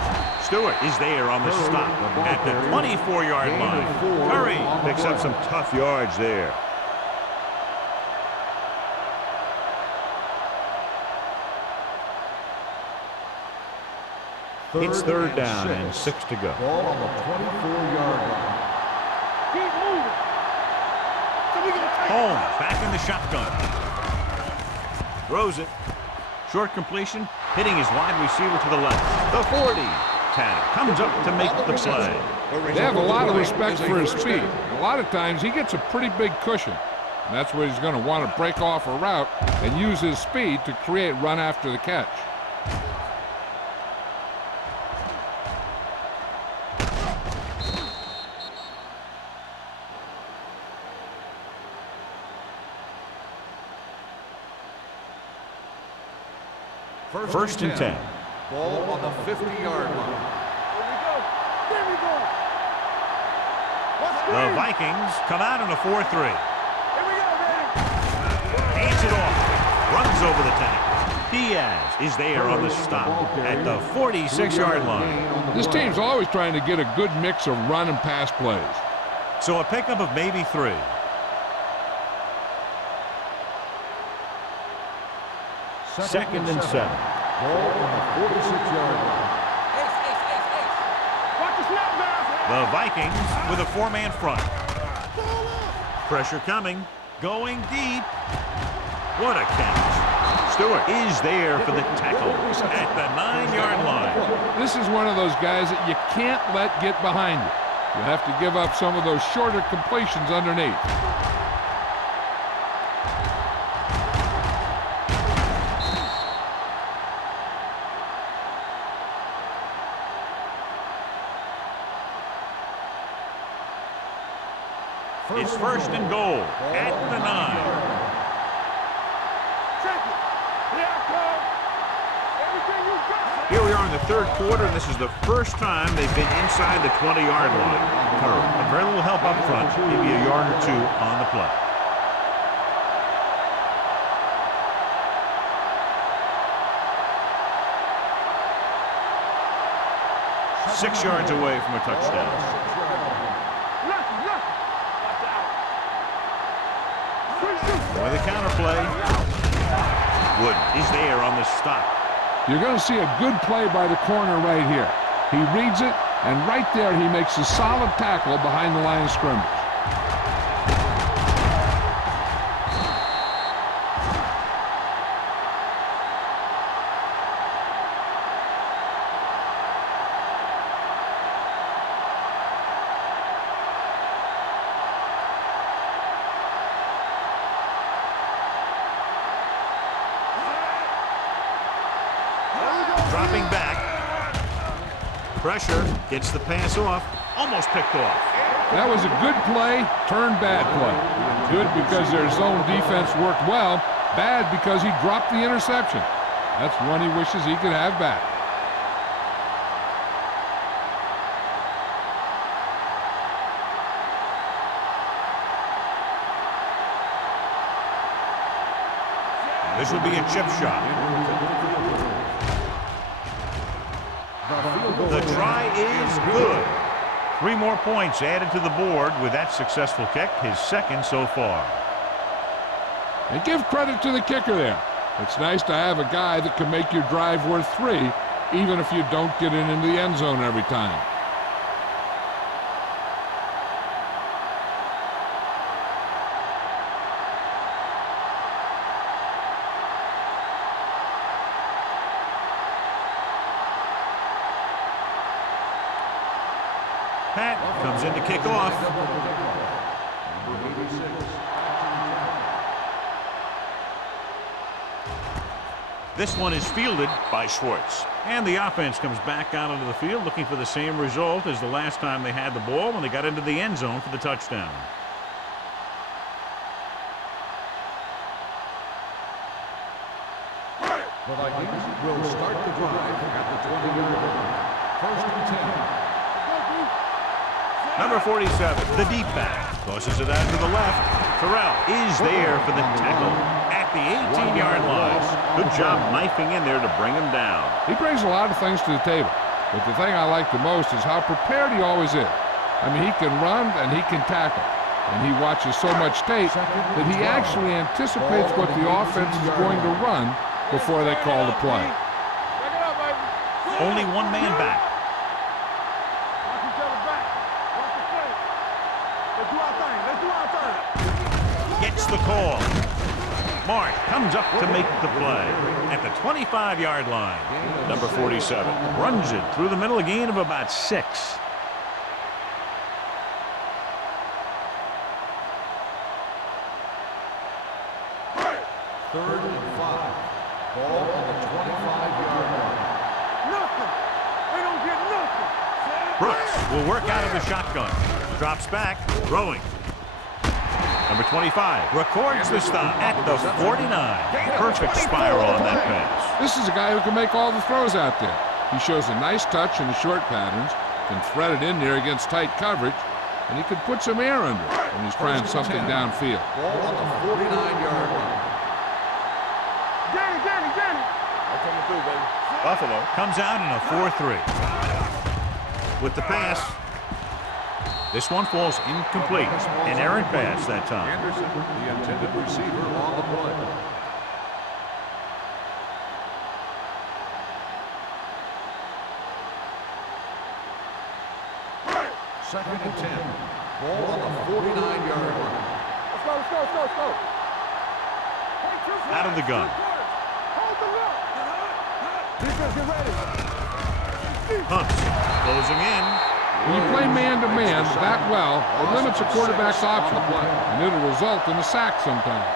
Stewart is there on the stop at the 24-yard line. Curry picks up some tough yards there. It's 3rd down and 6 to go. Ball on the 24-yard line. Keep moving. So we gonna take Holmes back in the shotgun. Throws it. Short completion, hitting his wide receiver to the left. The 40. Tanner comes up to make the play. They have a lot of respect for his speed. A lot of times he gets a pretty big cushion. And that's where he's going to want to break off a route and use his speed to create run after the catch. First and 10. Ball on the 50-yard line. There we go. There we go. Let's The scream. Vikings come out in a 4-3. Here we go, baby. Hands it off. Runs over the tackle. Diaz is there on the stop at the 46-yard line. This team's always trying to get a good mix of run and pass plays. So a pickup of maybe 3. Second and 7. Ball on the 46-yard line. Watch the snap, man. The Vikings with a four-man front. Pressure coming. Going deep. What a catch. Stewart is there for the tackle at the 9-yard line. This is one of those guys that you can't let get behind you. You have to give up some of those shorter completions underneath. It's 1st and goal at the 9. Check it. Here I come. Everything you got. Here we are in the 3rd quarter, and this is the first time they've been inside the 20-yard line. Curry, and very little help up front, maybe a yard or 2 on the play. Six yards away from a touchdown. Nothing. Watch out. With a counterplay, Wood is there on the stop. You're going to see a good play by the corner right here. He reads it, And right there, he makes a solid tackle behind the line of scrimmage. Dropping back. Pressure, gets the pass off, almost picked off. That was a good play, turned bad play. Good because their zone defense worked well, bad because he dropped the interception. That's one he wishes he could have back. This will be a chip shot. The try is good. 3 more points added to the board with that successful kick, his second so far. And give credit to the kicker there. It's nice to have a guy that can make your drive worth 3, even if you don't get it into the end zone every time. Pat comes in to kick off. This one is fielded by Schwartz. And the offense comes back out onto the field looking for the same result as the last time they had the ball when they got into the end zone for the touchdown. The Vikings will start the drive at the 20-yard line. 1st and 10. Number 47, the deep back, tosses it out to the left. Terrell is there for the tackle at the 18-yard line. Good job knifing in there to bring him down. He brings a lot of things to the table, but the thing I like the most is how prepared he always is. I mean, he can run and he can tackle, and he watches so much tape that he actually anticipates what the offense is going to run before they call the play. Only one man back. Gets the call. Mark comes up to make the play at the 25-yard line. Number 47 runs it through the middle, a gain of about 6. Third and 5. Ball on the 25-yard line. Nothing. They don't get nothing. Brooks will work out of the shotgun. Drops back, throwing. Number 25 records the stop at the 49. Perfect spiral on that pass. This is a guy who can make all the throws out there. He shows a nice touch in the short patterns, can thread it in there against tight coverage, and he can put some air under it when he's trying something downfield. Ball on the 49-yard line. Danny. I'm coming through, baby. Buffalo comes out in a 4-3. With the pass, this one falls incomplete. An errant pass that time. Anderson, the intended receiver on the play. Second and 10. Ball on the 49-yard line. Let's go. Out of the gun. Hold the rock. Defense, get ready. Hunts closing in. When you play man-to-man that well, it limits a quarterback's options, and it'll result in a sack sometimes.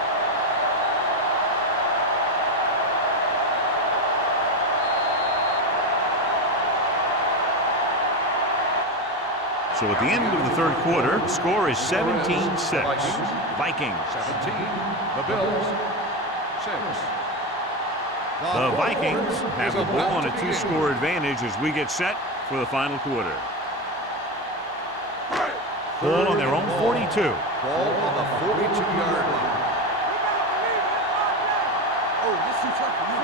So at the end of the third quarter, the score is 17-6. Vikings. 17. The Bills. 6. The Vikings have the ball on a 2-score advantage as we get set for the final quarter. Ball on their own 42. Ball on the 42-yard line.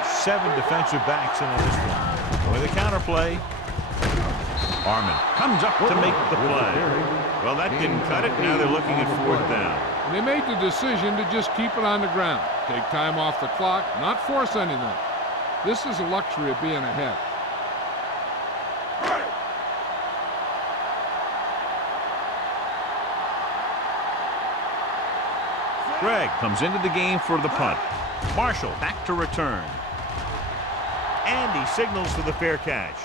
7 defensive backs in on this one. With a counterplay, Harmon comes up to make the play. Well, that didn't cut it. Now they're looking at 4th down. And they made the decision to just keep it on the ground. Take time off the clock, not force anything. This is a luxury of being ahead. Gregg comes into the game for the punt. Marshall back to return. And he signals for the fair catch.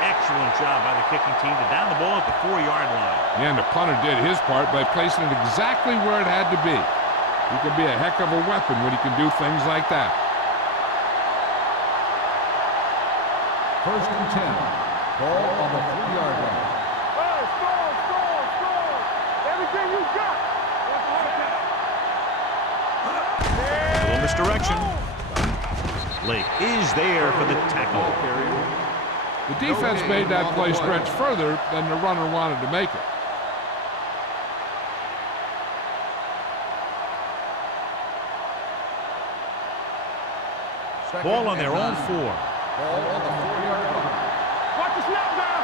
Excellent job by the kicking team to down the ball at the 4-yard line. Yeah, and the punter did his part by placing it exactly where it had to be. He can be a heck of a weapon when he can do things like that. 1st and 10. Ball on the 3-yard line. Hey, score. Everything you got. A little misdirection. Lake is there for the tackle. The defense made that play stretch further than the runner wanted to make it. Ball on their own 4. Ball on the 4-yard line. Watch the snap now.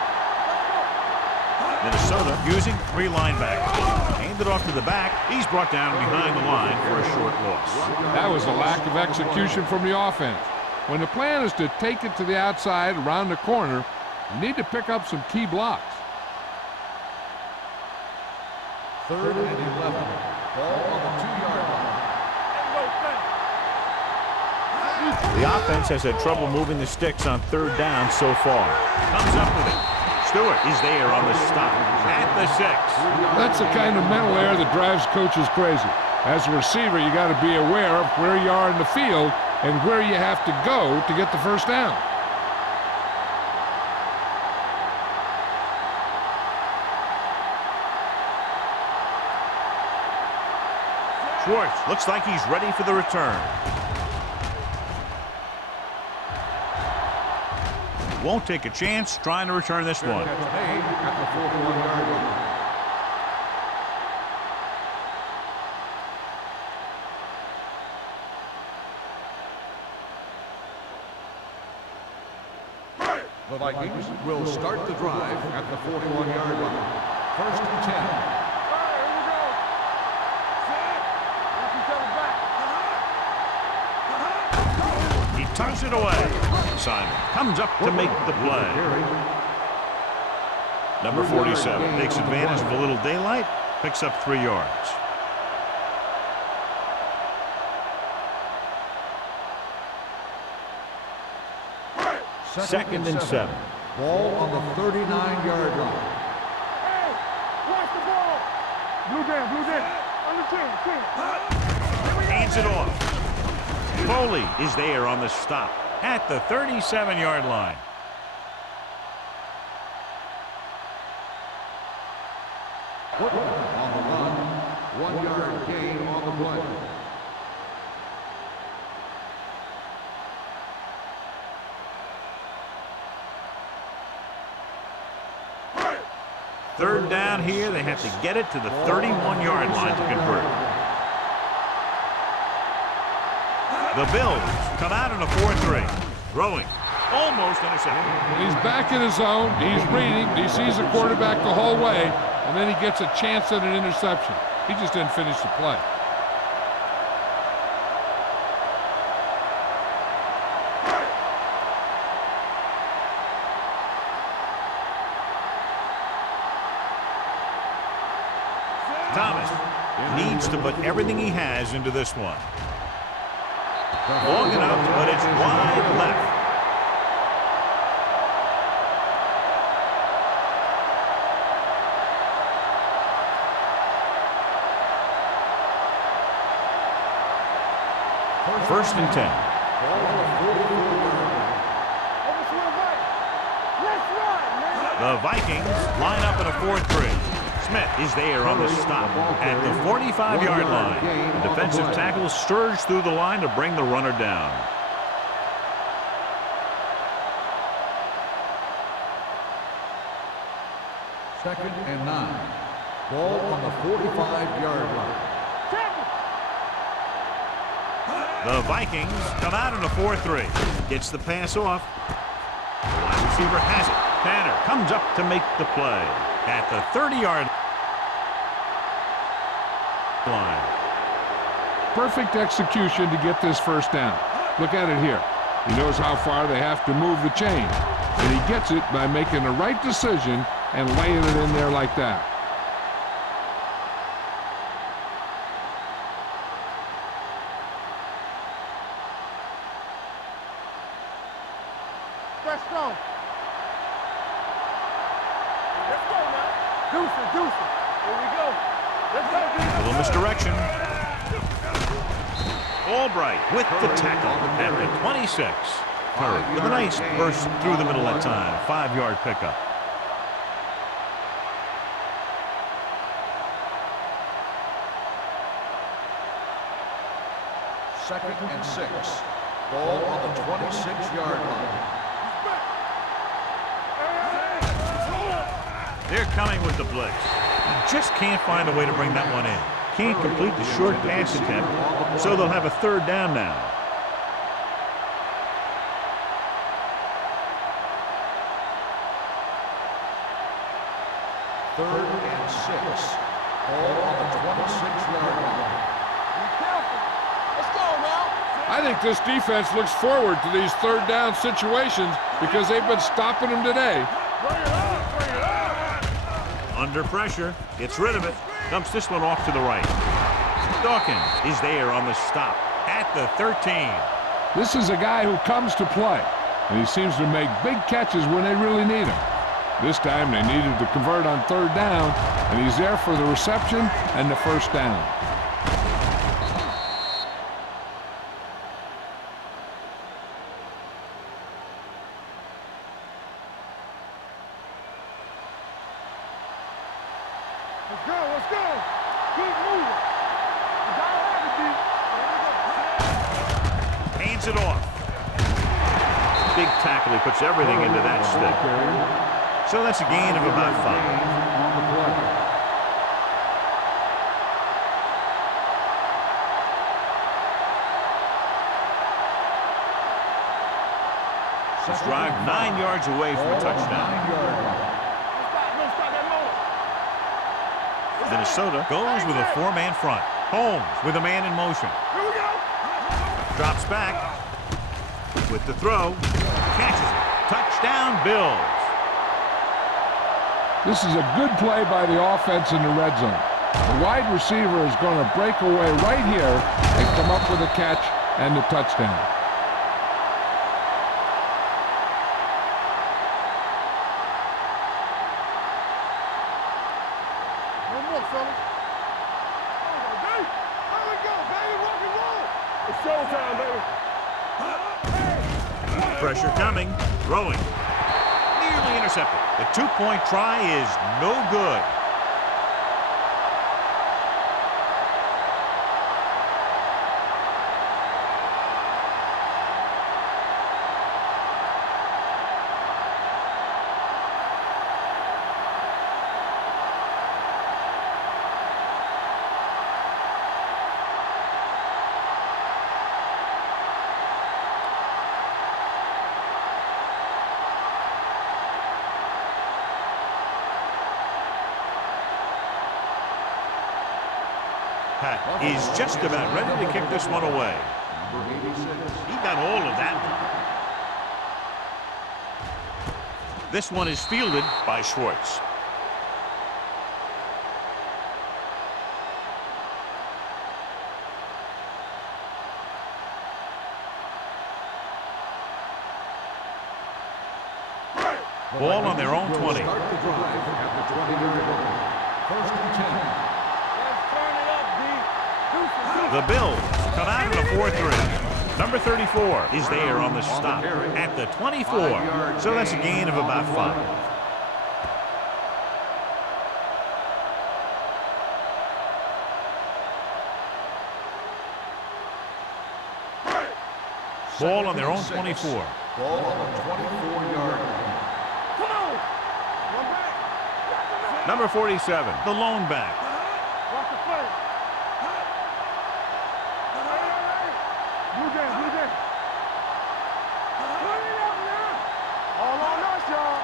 Minnesota using 3 linebackers. Handed off to the back. He's brought down behind the line for a short loss. That was a lack of execution from the offense. When the plan is to take it to the outside around the corner, you need to pick up some key blocks. 3rd and 11. Ball on the 2-yard line. The offense has had trouble moving the sticks on 3rd down so far. Comes up with it. Stewart is there on the stop at the 6. That's the kind of mental error that drives coaches crazy. As a receiver, you got to be aware of where you are in the field and where you have to go to get the first down. Schwartz looks like he's ready for the return. Won't take a chance trying to return this one. Catch made at the 41-yard line. The Vikings will start the drive at the 41-yard line. 1st and 10. He tucks it away. Simon comes up to make the play. Number 47 takes advantage of a little daylight, picks up 3 yards. Second and 7. Ball on the 39-yard line. Hey, watch the ball. Blue down. Under 10. Hands it off. Foley is there on the stop at the 37-yard line. On the run, 1-yard gain on the play. Third down here, they have to get it to the 31-yard line to convert. The Bills come out in a 4-3. Throwing. Almost intercepted. He's back in his zone. He's reading. He sees the quarterback the whole way, and then he gets a chance at an interception. He just didn't finish the play. Thomas needs to put everything he has into this one. Long enough, but it's wide left. First and 10. The Vikings line up in a 4-3. Smith is there on the stop at the 45-yard line. The defensive tackle surged through the line to bring the runner down. Second and 9. Ball on the 45-yard line. The Vikings come out in a 4-3. Gets the pass off. The wide receiver has it. Tanner comes up to make the play at the 30-yard line. Perfect execution to get this first down. Look at it here. He knows how far they have to move the chain, and he gets it by making the right decision and laying it in there like that. Let's go. Let's go now. Deuce it, deuce it. Here we go. Let's go, D. A little misdirection. Albright with the tackle at the 26. Curry with a nice burst through the middle that time. 5-yard pickup. Second and 6. Ball on the 26-yard line. They're coming with the blitz. Just can't find a way to bring that one in. Can't complete the short pass attempt, so they'll have a 3rd down now. Third and 6. Ball on the 26-yard line. I think this defense looks forward to these 3rd down situations because they've been stopping them today. Under pressure, gets rid of it, dumps this one off to the right. Dawkins is there on the stop at the 13. This is a guy who comes to play, and he seems to make big catches when they really need him. This time they needed to convert on 3rd down, and he's there for the reception and the 1st down. Let's go. Keep moving. You gotta have it, D. Hands it off. Big tackle. He puts everything into that stick. So that's a gain of about 5. This drive 9 yards away from a touchdown. Minnesota goes with a 4-man front. Holmes with a man in motion. Here we go. Drops back with the throw. Catches it. Touchdown, Bills. This is a good play by the offense in the red zone. The wide receiver is going to break away right here and come up with a catch and the touchdown. One more, fellas. There we go, baby. Rock and roll. It's showtime, baby. Pressure coming. Throwing. Nearly intercepted. The 2-point try is no good. Pat is just about ready to kick this one away. He got all of that. This one is fielded by Schwartz. Ball on their own 20. Start the drive at the 20-yard line. 1st and 10. The Bills come out of the 4-3. Number 34 is there on the stop at the 24. So that's a gain of about 5. Ball on their own 24. Ball on the 24-yard line. Come on. One back. Number 47, the lone back. Watch the play. Blue game, blue game. Put it up now. All on us, y'all.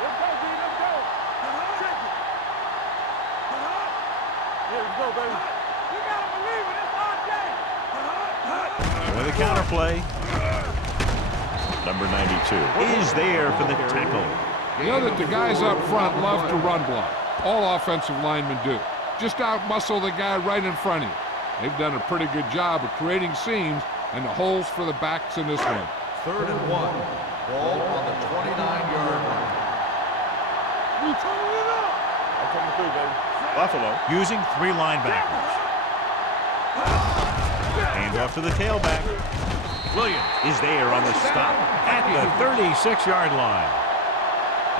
Let's go, D. Let's go. Check it. Yeah, let's go, baby. You gotta believe it. It's our day. With a counter play. Number 92 is there for the tackle. You know that the guys up front love to run block. All offensive linemen do. Just out-muscle the guy right in front of you. They've done a pretty good job of creating seams and the holes for the backs in this one. 3rd and 1. Ball on the 29-yard line. We turning it up. I'm coming through, baby. Buffalo. Using 3 linebackers. Hand off to the tailback. Williams is there on the stop at the 36-yard line.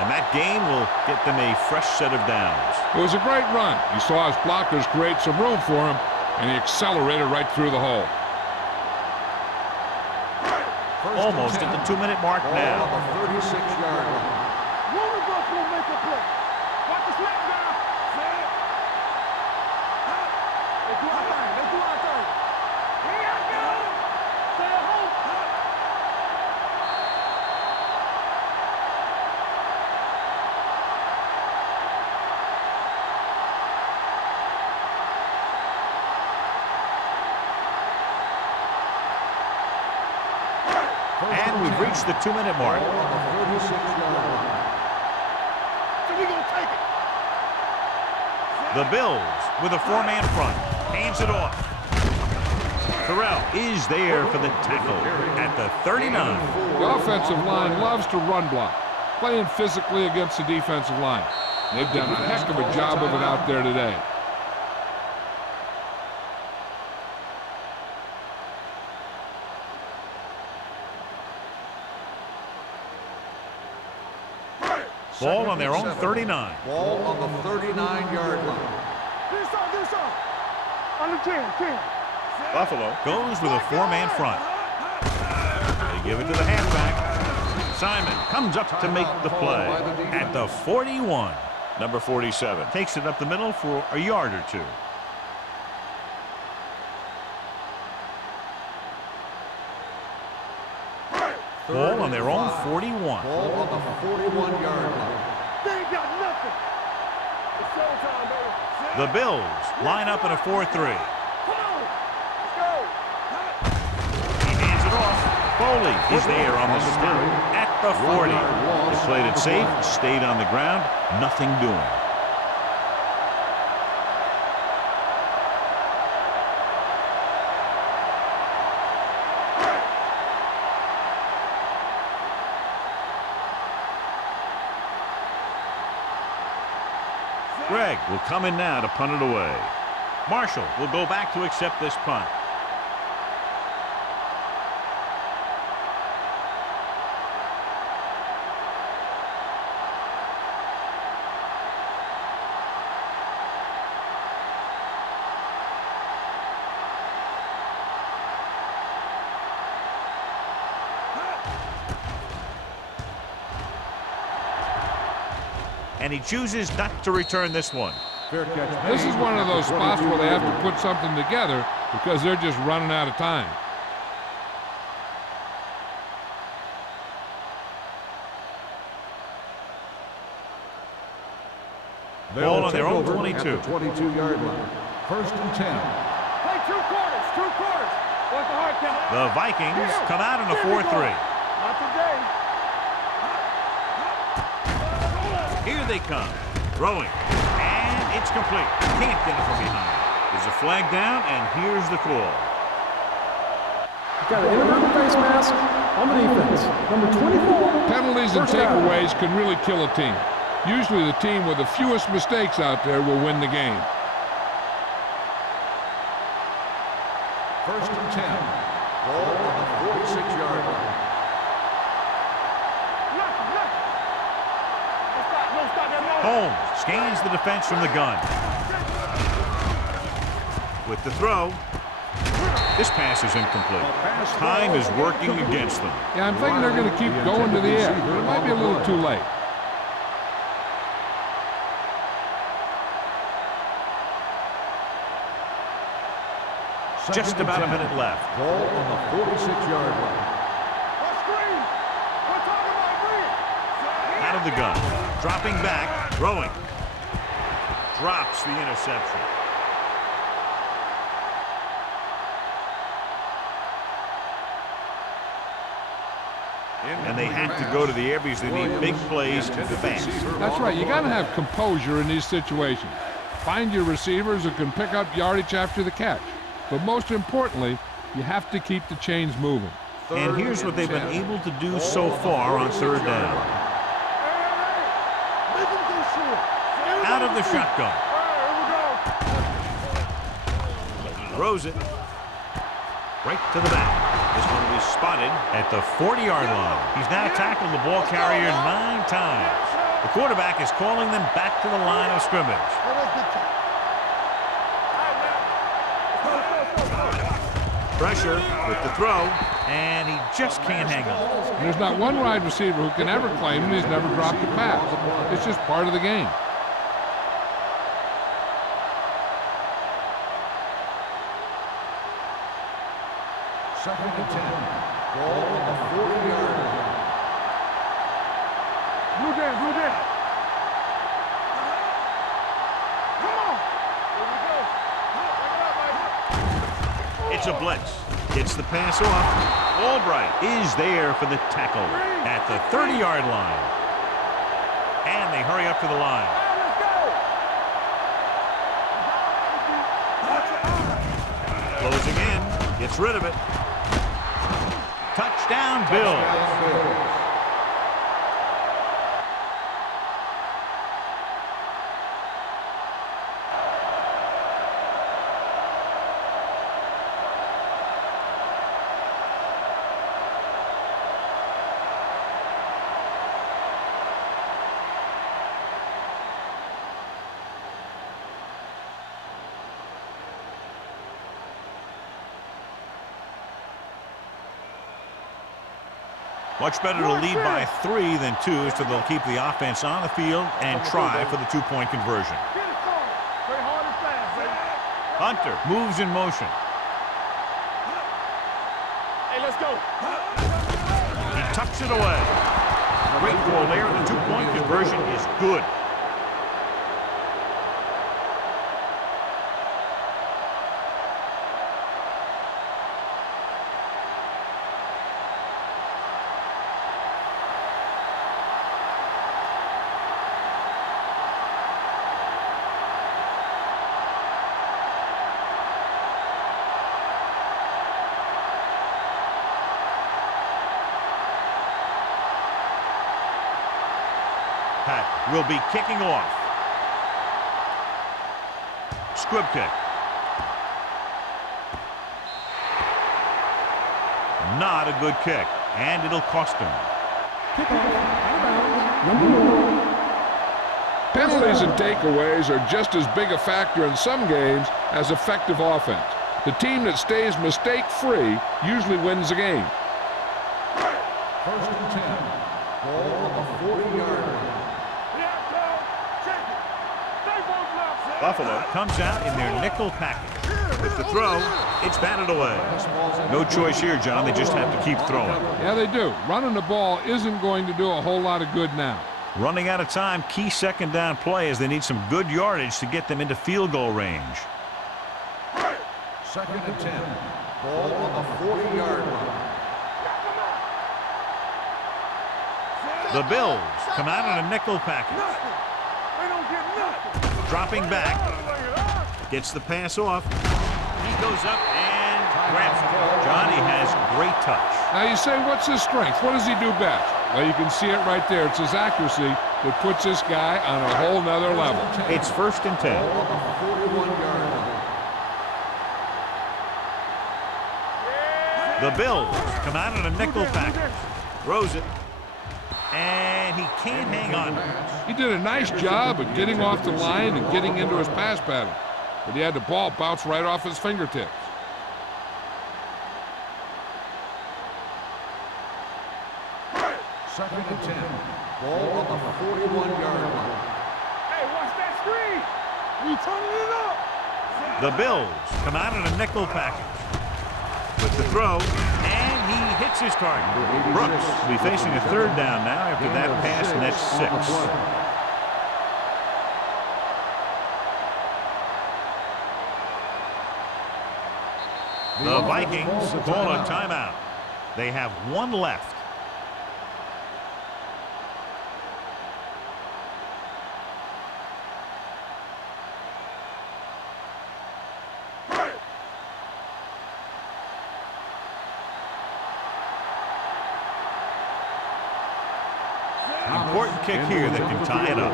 And that gain will get them a fresh set of downs. It was a great run. He saw his blockers create some room for him, and he accelerated right through the hole. Almost at the 2-minute mark now. Ball on the 36-yard line. One of us will make a play. Watch the snap down. Let's do our thing. Let's do our thing. Here I go. Stay at home. And we've reached the 2-minute mark. Ball on the 36-yard line. So we gonna take it. The Bills with a 4-man front. Hands it off. Terrell is there for the tackle at the 39. The offensive line loves to run block, playing physically against the defensive line. They've done a heck of a job of it out there today. Ball on their own 39. Ball on the 39-yard line. This on. Under 10. Buffalo goes with a 4-man front. They give it to the halfback. Simon comes up to make the play at the 41. Number 47 takes it up the middle for a yard or two. Ball on their own 41. Ball on the 41-yard line. They ain't got nothing. It's showtime, baby. The Bills line up in a 4-3. Come on. Let's go. He hands it off. Foley is there on the still at the 40. They played it safe, stayed on the ground, nothing doing. Gregg will come in now to punt it away. Marshall will go back to accept this punt. And he chooses not to return this one. This is one of those spots where they have to put something together because they're just running out of time. Ball on their own 22. 22-yard line. First and 10. Play 2 quarters. What's the hard count? The Vikings come out in a 4-3. Not today. Here they come. Throwing. And it's complete. Can't get it from behind. There's a flag down, and here's the call. Got an inverted face mask on the defense. Number 24. Penalties and First down. takeaways can really kill a team. Usually the team with the fewest mistakes out there will win the game. First and 10. Ball on the 46-yard line. Holmes scans the defense from the gun. With the throw. This pass is incomplete. Time is working against them. Yeah, I'm thinking they're going to keep going to the air, but it might be a little too late. Just about a minute left. Ball on the 46-yard line. Out of the gun. Dropping back. Throwing. Drops the interception. And they have to go to the air because they need big plays fast. That's right. You got to have composure in these situations. Find your receivers who can pick up yardage after the catch. But most importantly, you have to keep the chains moving. And here's what they've been able to do so far on third down. Out of the shotgun. Throws it right to the back. This one will be spotted at the 40-yard line. He's now tackled the ball carrier 9 times. The quarterback is calling them back to the line of scrimmage. Pressure with the throw, and he just can't hang on. There's not one wide receiver who can ever claim that he's never dropped a pass. It's just part of the game. Second and 10. Ball on the 40-yard line. Blue down, blue down. Come on. Here we go. Bring it up, It's a blitz. Gets the pass off. Albright is there for the tackle at the 30-yard line. And they hurry up to the line. Closing in. Gets rid of it. Touchdown, Bills. Much better to lead by 3 than 2, so they'll keep the offense on the field and try for the 2-point conversion. Hunter moves in motion. Hey, let's go. He tucks it away. Great ball there. The 2-point conversion is good. Pat will be kicking off. Squib kick. Not a good kick, and it'll cost him. Penalties and takeaways are just as big a factor in some games as effective offense. The team that stays mistake-free usually wins the game. First and 10. Ball on the 40-yard line. Buffalo comes out in their nickel package. With the throw, it's batted away. No choice here, John. They just have to keep throwing. Yeah, they do. Running the ball isn't going to do a whole lot of good now. Running out of time, key second down play as they need some good yardage to get them into field goal range. Second and 10. Ball on the 40-yard line. The Bills come out in a nickel package. Dropping back. Gets the pass off. He goes up and grabs it. Johnny has great touch. Now you say, what's his strength? What does he do best? Well, you can see it right there. It's his accuracy that puts this guy on a whole nother level. It's first and 10. Ball on the 41-yard line. The Bills come out in a nickel package. Throws it. And he can't hang on. He did a nice job of getting off the line and getting into his pass pattern. But he had the ball bounce right off his fingertips. Second and 10. Ball on the 41-yard line. Hey, watch that screen. We turning it up. The Bills come out in a nickel package. With the throw, and he hits his target. Brooks will be facing a third down now after that pass, and that's 6. The Vikings call a timeout. They have 1 left. important kick here that can tie it up.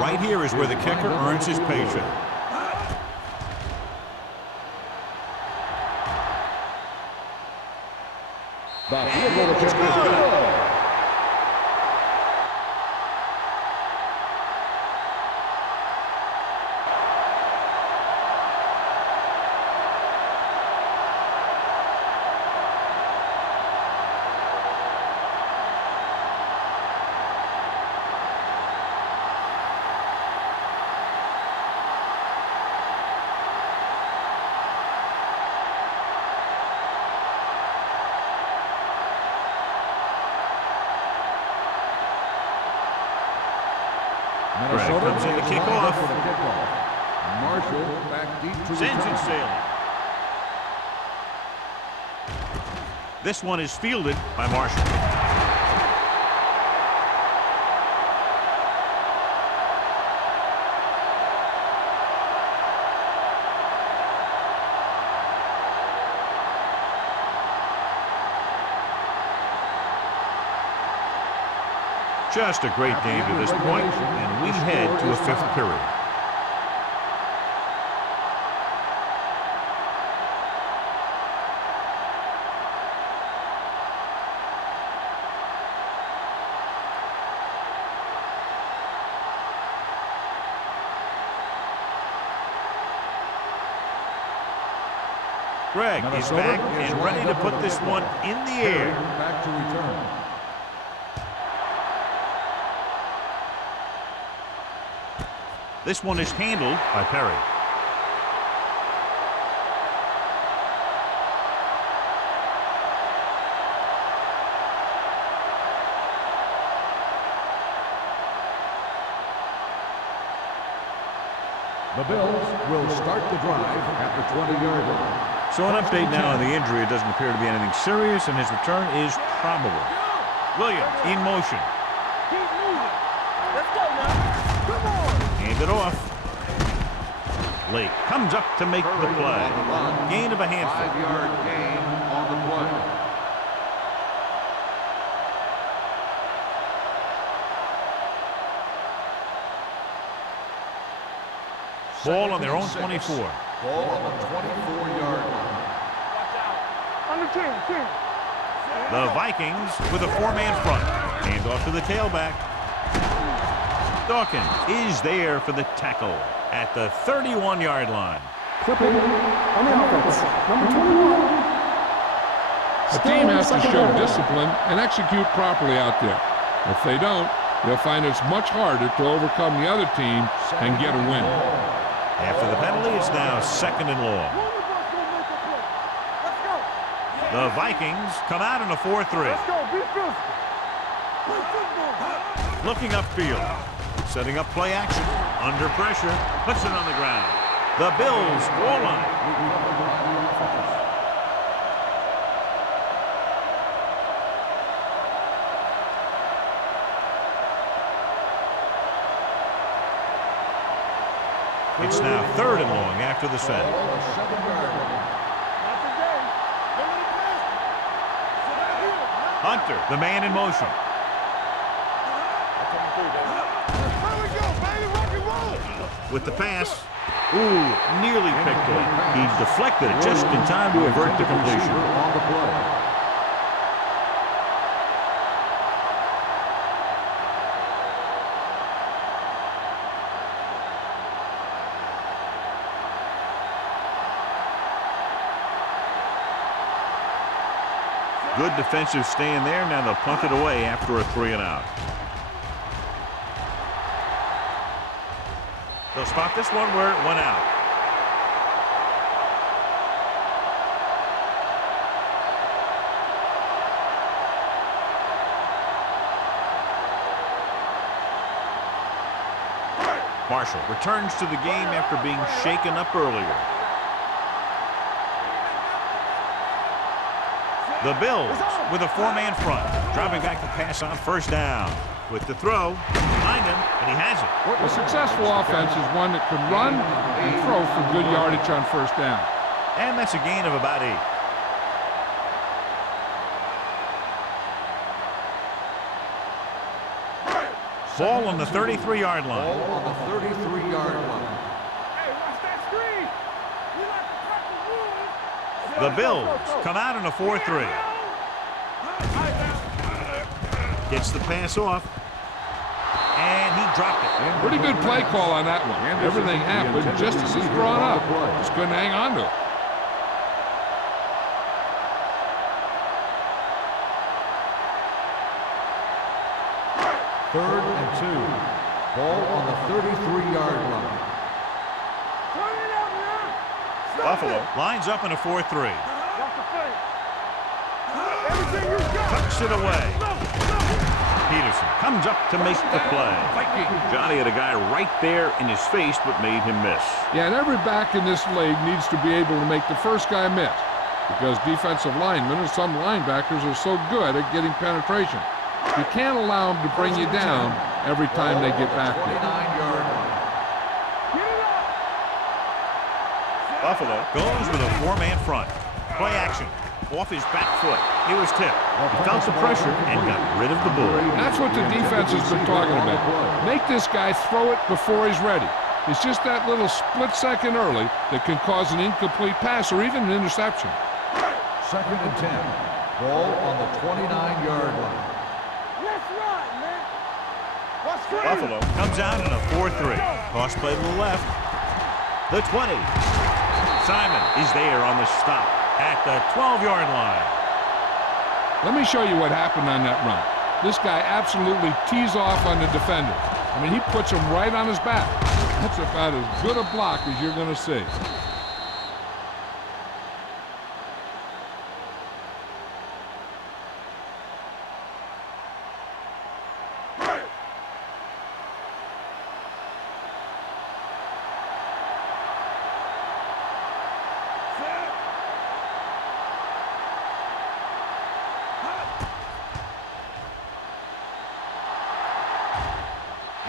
Right here is where the kicker earns his paycheck. It's good. Greg comes in to kick off. Marshall back deep to Sends return. it sailing. This one is fielded by Marshall. Just a great game to this point, and we head to a fifth period. Greg is back and ready to put this one in the air. Back to return. This one is handled by Perry. The Bills will start the drive at the 20-yard line. So an update now on the injury. It doesn't appear to be anything serious, and his return is probable. Williams in motion. Keep moving. Let's go now. Come on. Hand it off. Lake comes up to make the play. Gain of a handful. 5-yard gain on the play. Ball on their own 24. Ball on the 24-yard line. Watch out. Under 10. The Vikings with a four-man front. Hand off to the tailback. Dawkins is there for the tackle at the 31-yard line. Clipping on the offense. Number 21. The team has to show discipline and execute properly out there. If they don't, they'll find it's much harder to overcome the other team and get a win. After the penalty, it's now second and long. One of us gonna make a play. Let's go. The Vikings come out in a 4-3. Let's go. Be physical. Play football. Looking upfield. Setting up play action. Under pressure. Puts it on the ground. The Bills goal line. It's now third and long after the set. Not today. Don't let it pass. Hunter, the man in motion. Here we go, baby. Rock and roll. With the pass. Ooh, nearly picked off. He deflected it just in time to avert the completion. On the play. Good defensive stand there. Now they'll punt it away after a 3-and-out. They'll spot this one where it went out. Marshall returns to the game after being shaken up earlier. The Bills with a four-man front. Dropping back to pass on first down. With the throw, behind him, and he has it. A successful offense is one that can run and throw for good yardage on first down. And that's a gain of about 8. Ball on the 33-yard line. Ball on the 33-yard line. Hey, watch that screen. You like to cut the rules. The Bills come out in a 4-3. Gets the pass off. And he dropped it. Pretty good play call on that one. Everything happened just as he's brought up. Just couldn't hang on to it. Third and 2. Ball on the 33-yard line. Turn it up now. Buffalo lines up in a 4-3. Watch the fake. Everything you got. Tucks it away. Peterson comes up to make the play. Johnny had a guy right there in his face but made him miss. Yeah, and every back in this league needs to be able to make the first guy miss because defensive linemen and some linebackers are so good at getting penetration. You can't allow them to bring you down every time they get back there. 29-yard line. Get it up. Buffalo goes with a four-man front. Play action. Off his back foot. He was tipped. He felt the pressure and got rid of the ball. That's what the defense has been talking about. Make this guy throw it before he's ready. It's just that little split second early that can cause an incomplete pass or even an interception. Second and 10. Ball on the 29-yard line. Let's run, man. Watch screen. Buffalo comes out in a 4-3. Cross play to the left. The 20. Simon is there on the stop at the 12-yard line. Let me show you what happened on that run. This guy absolutely tees off on the defender. I mean, he puts him right on his back. That's about as good a block as you're going to see.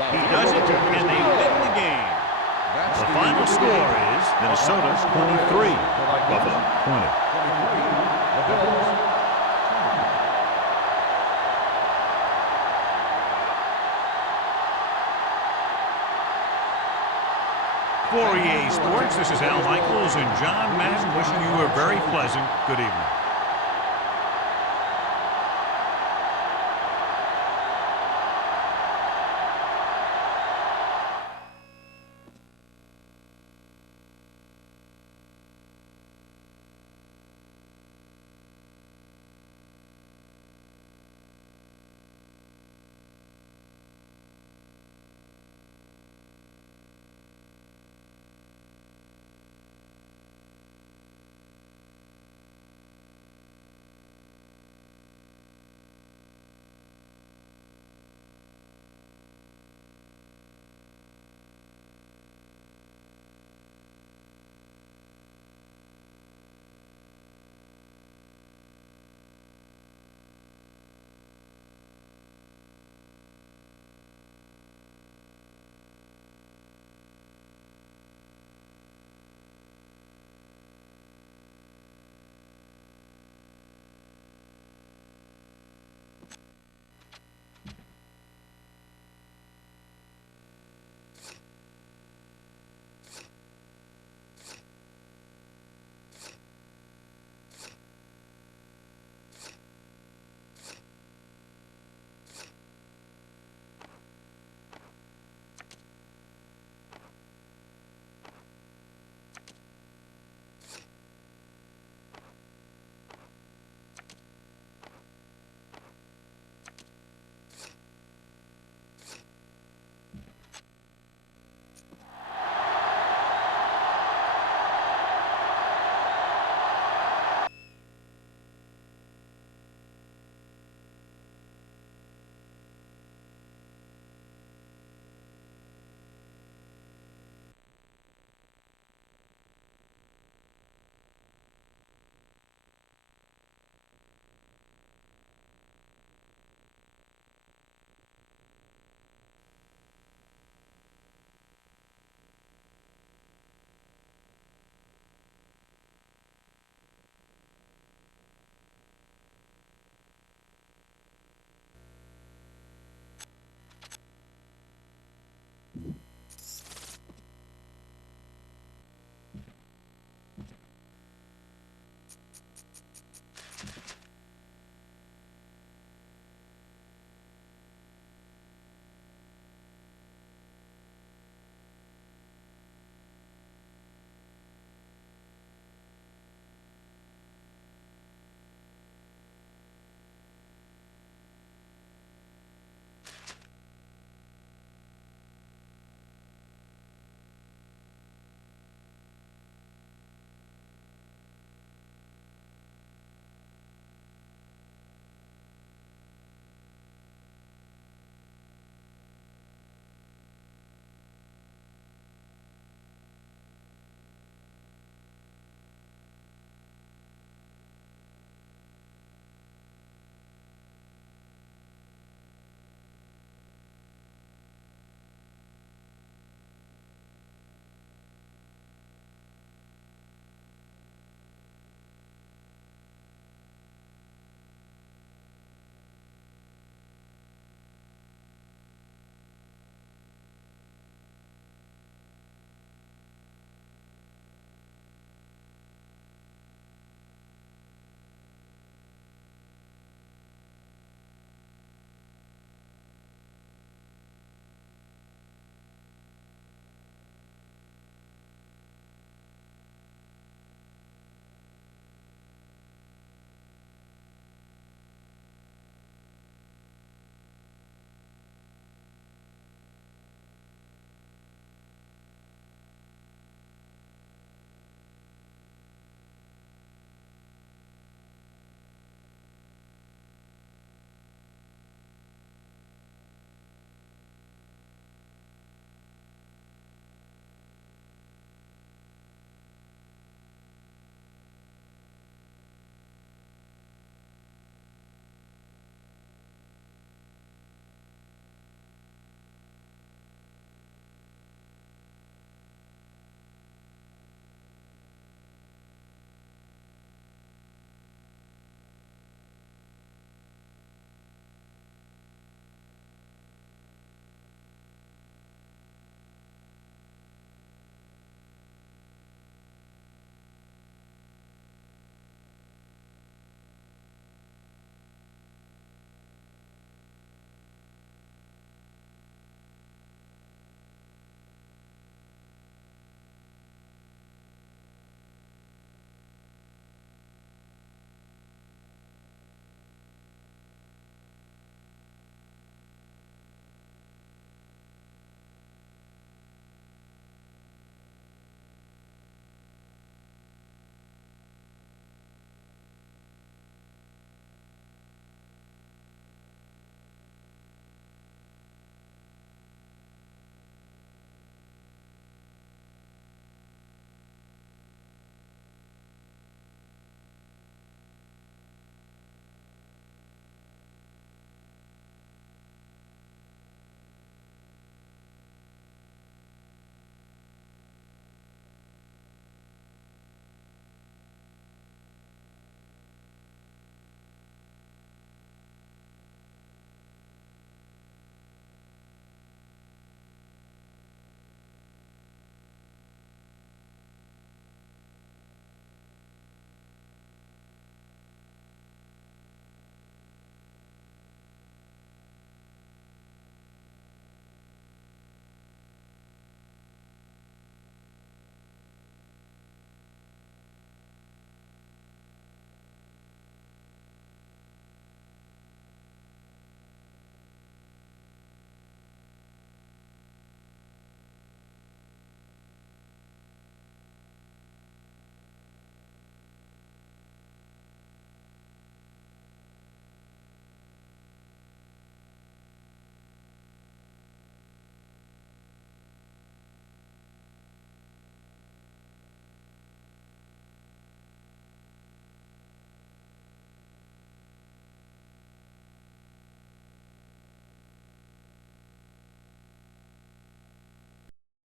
He does it, and they win the game. The final score is Minnesota 23, Buffalo 20. The Bills. For EA Sports, this is Al Michaels and John Madden wishing you a very pleasant good evening.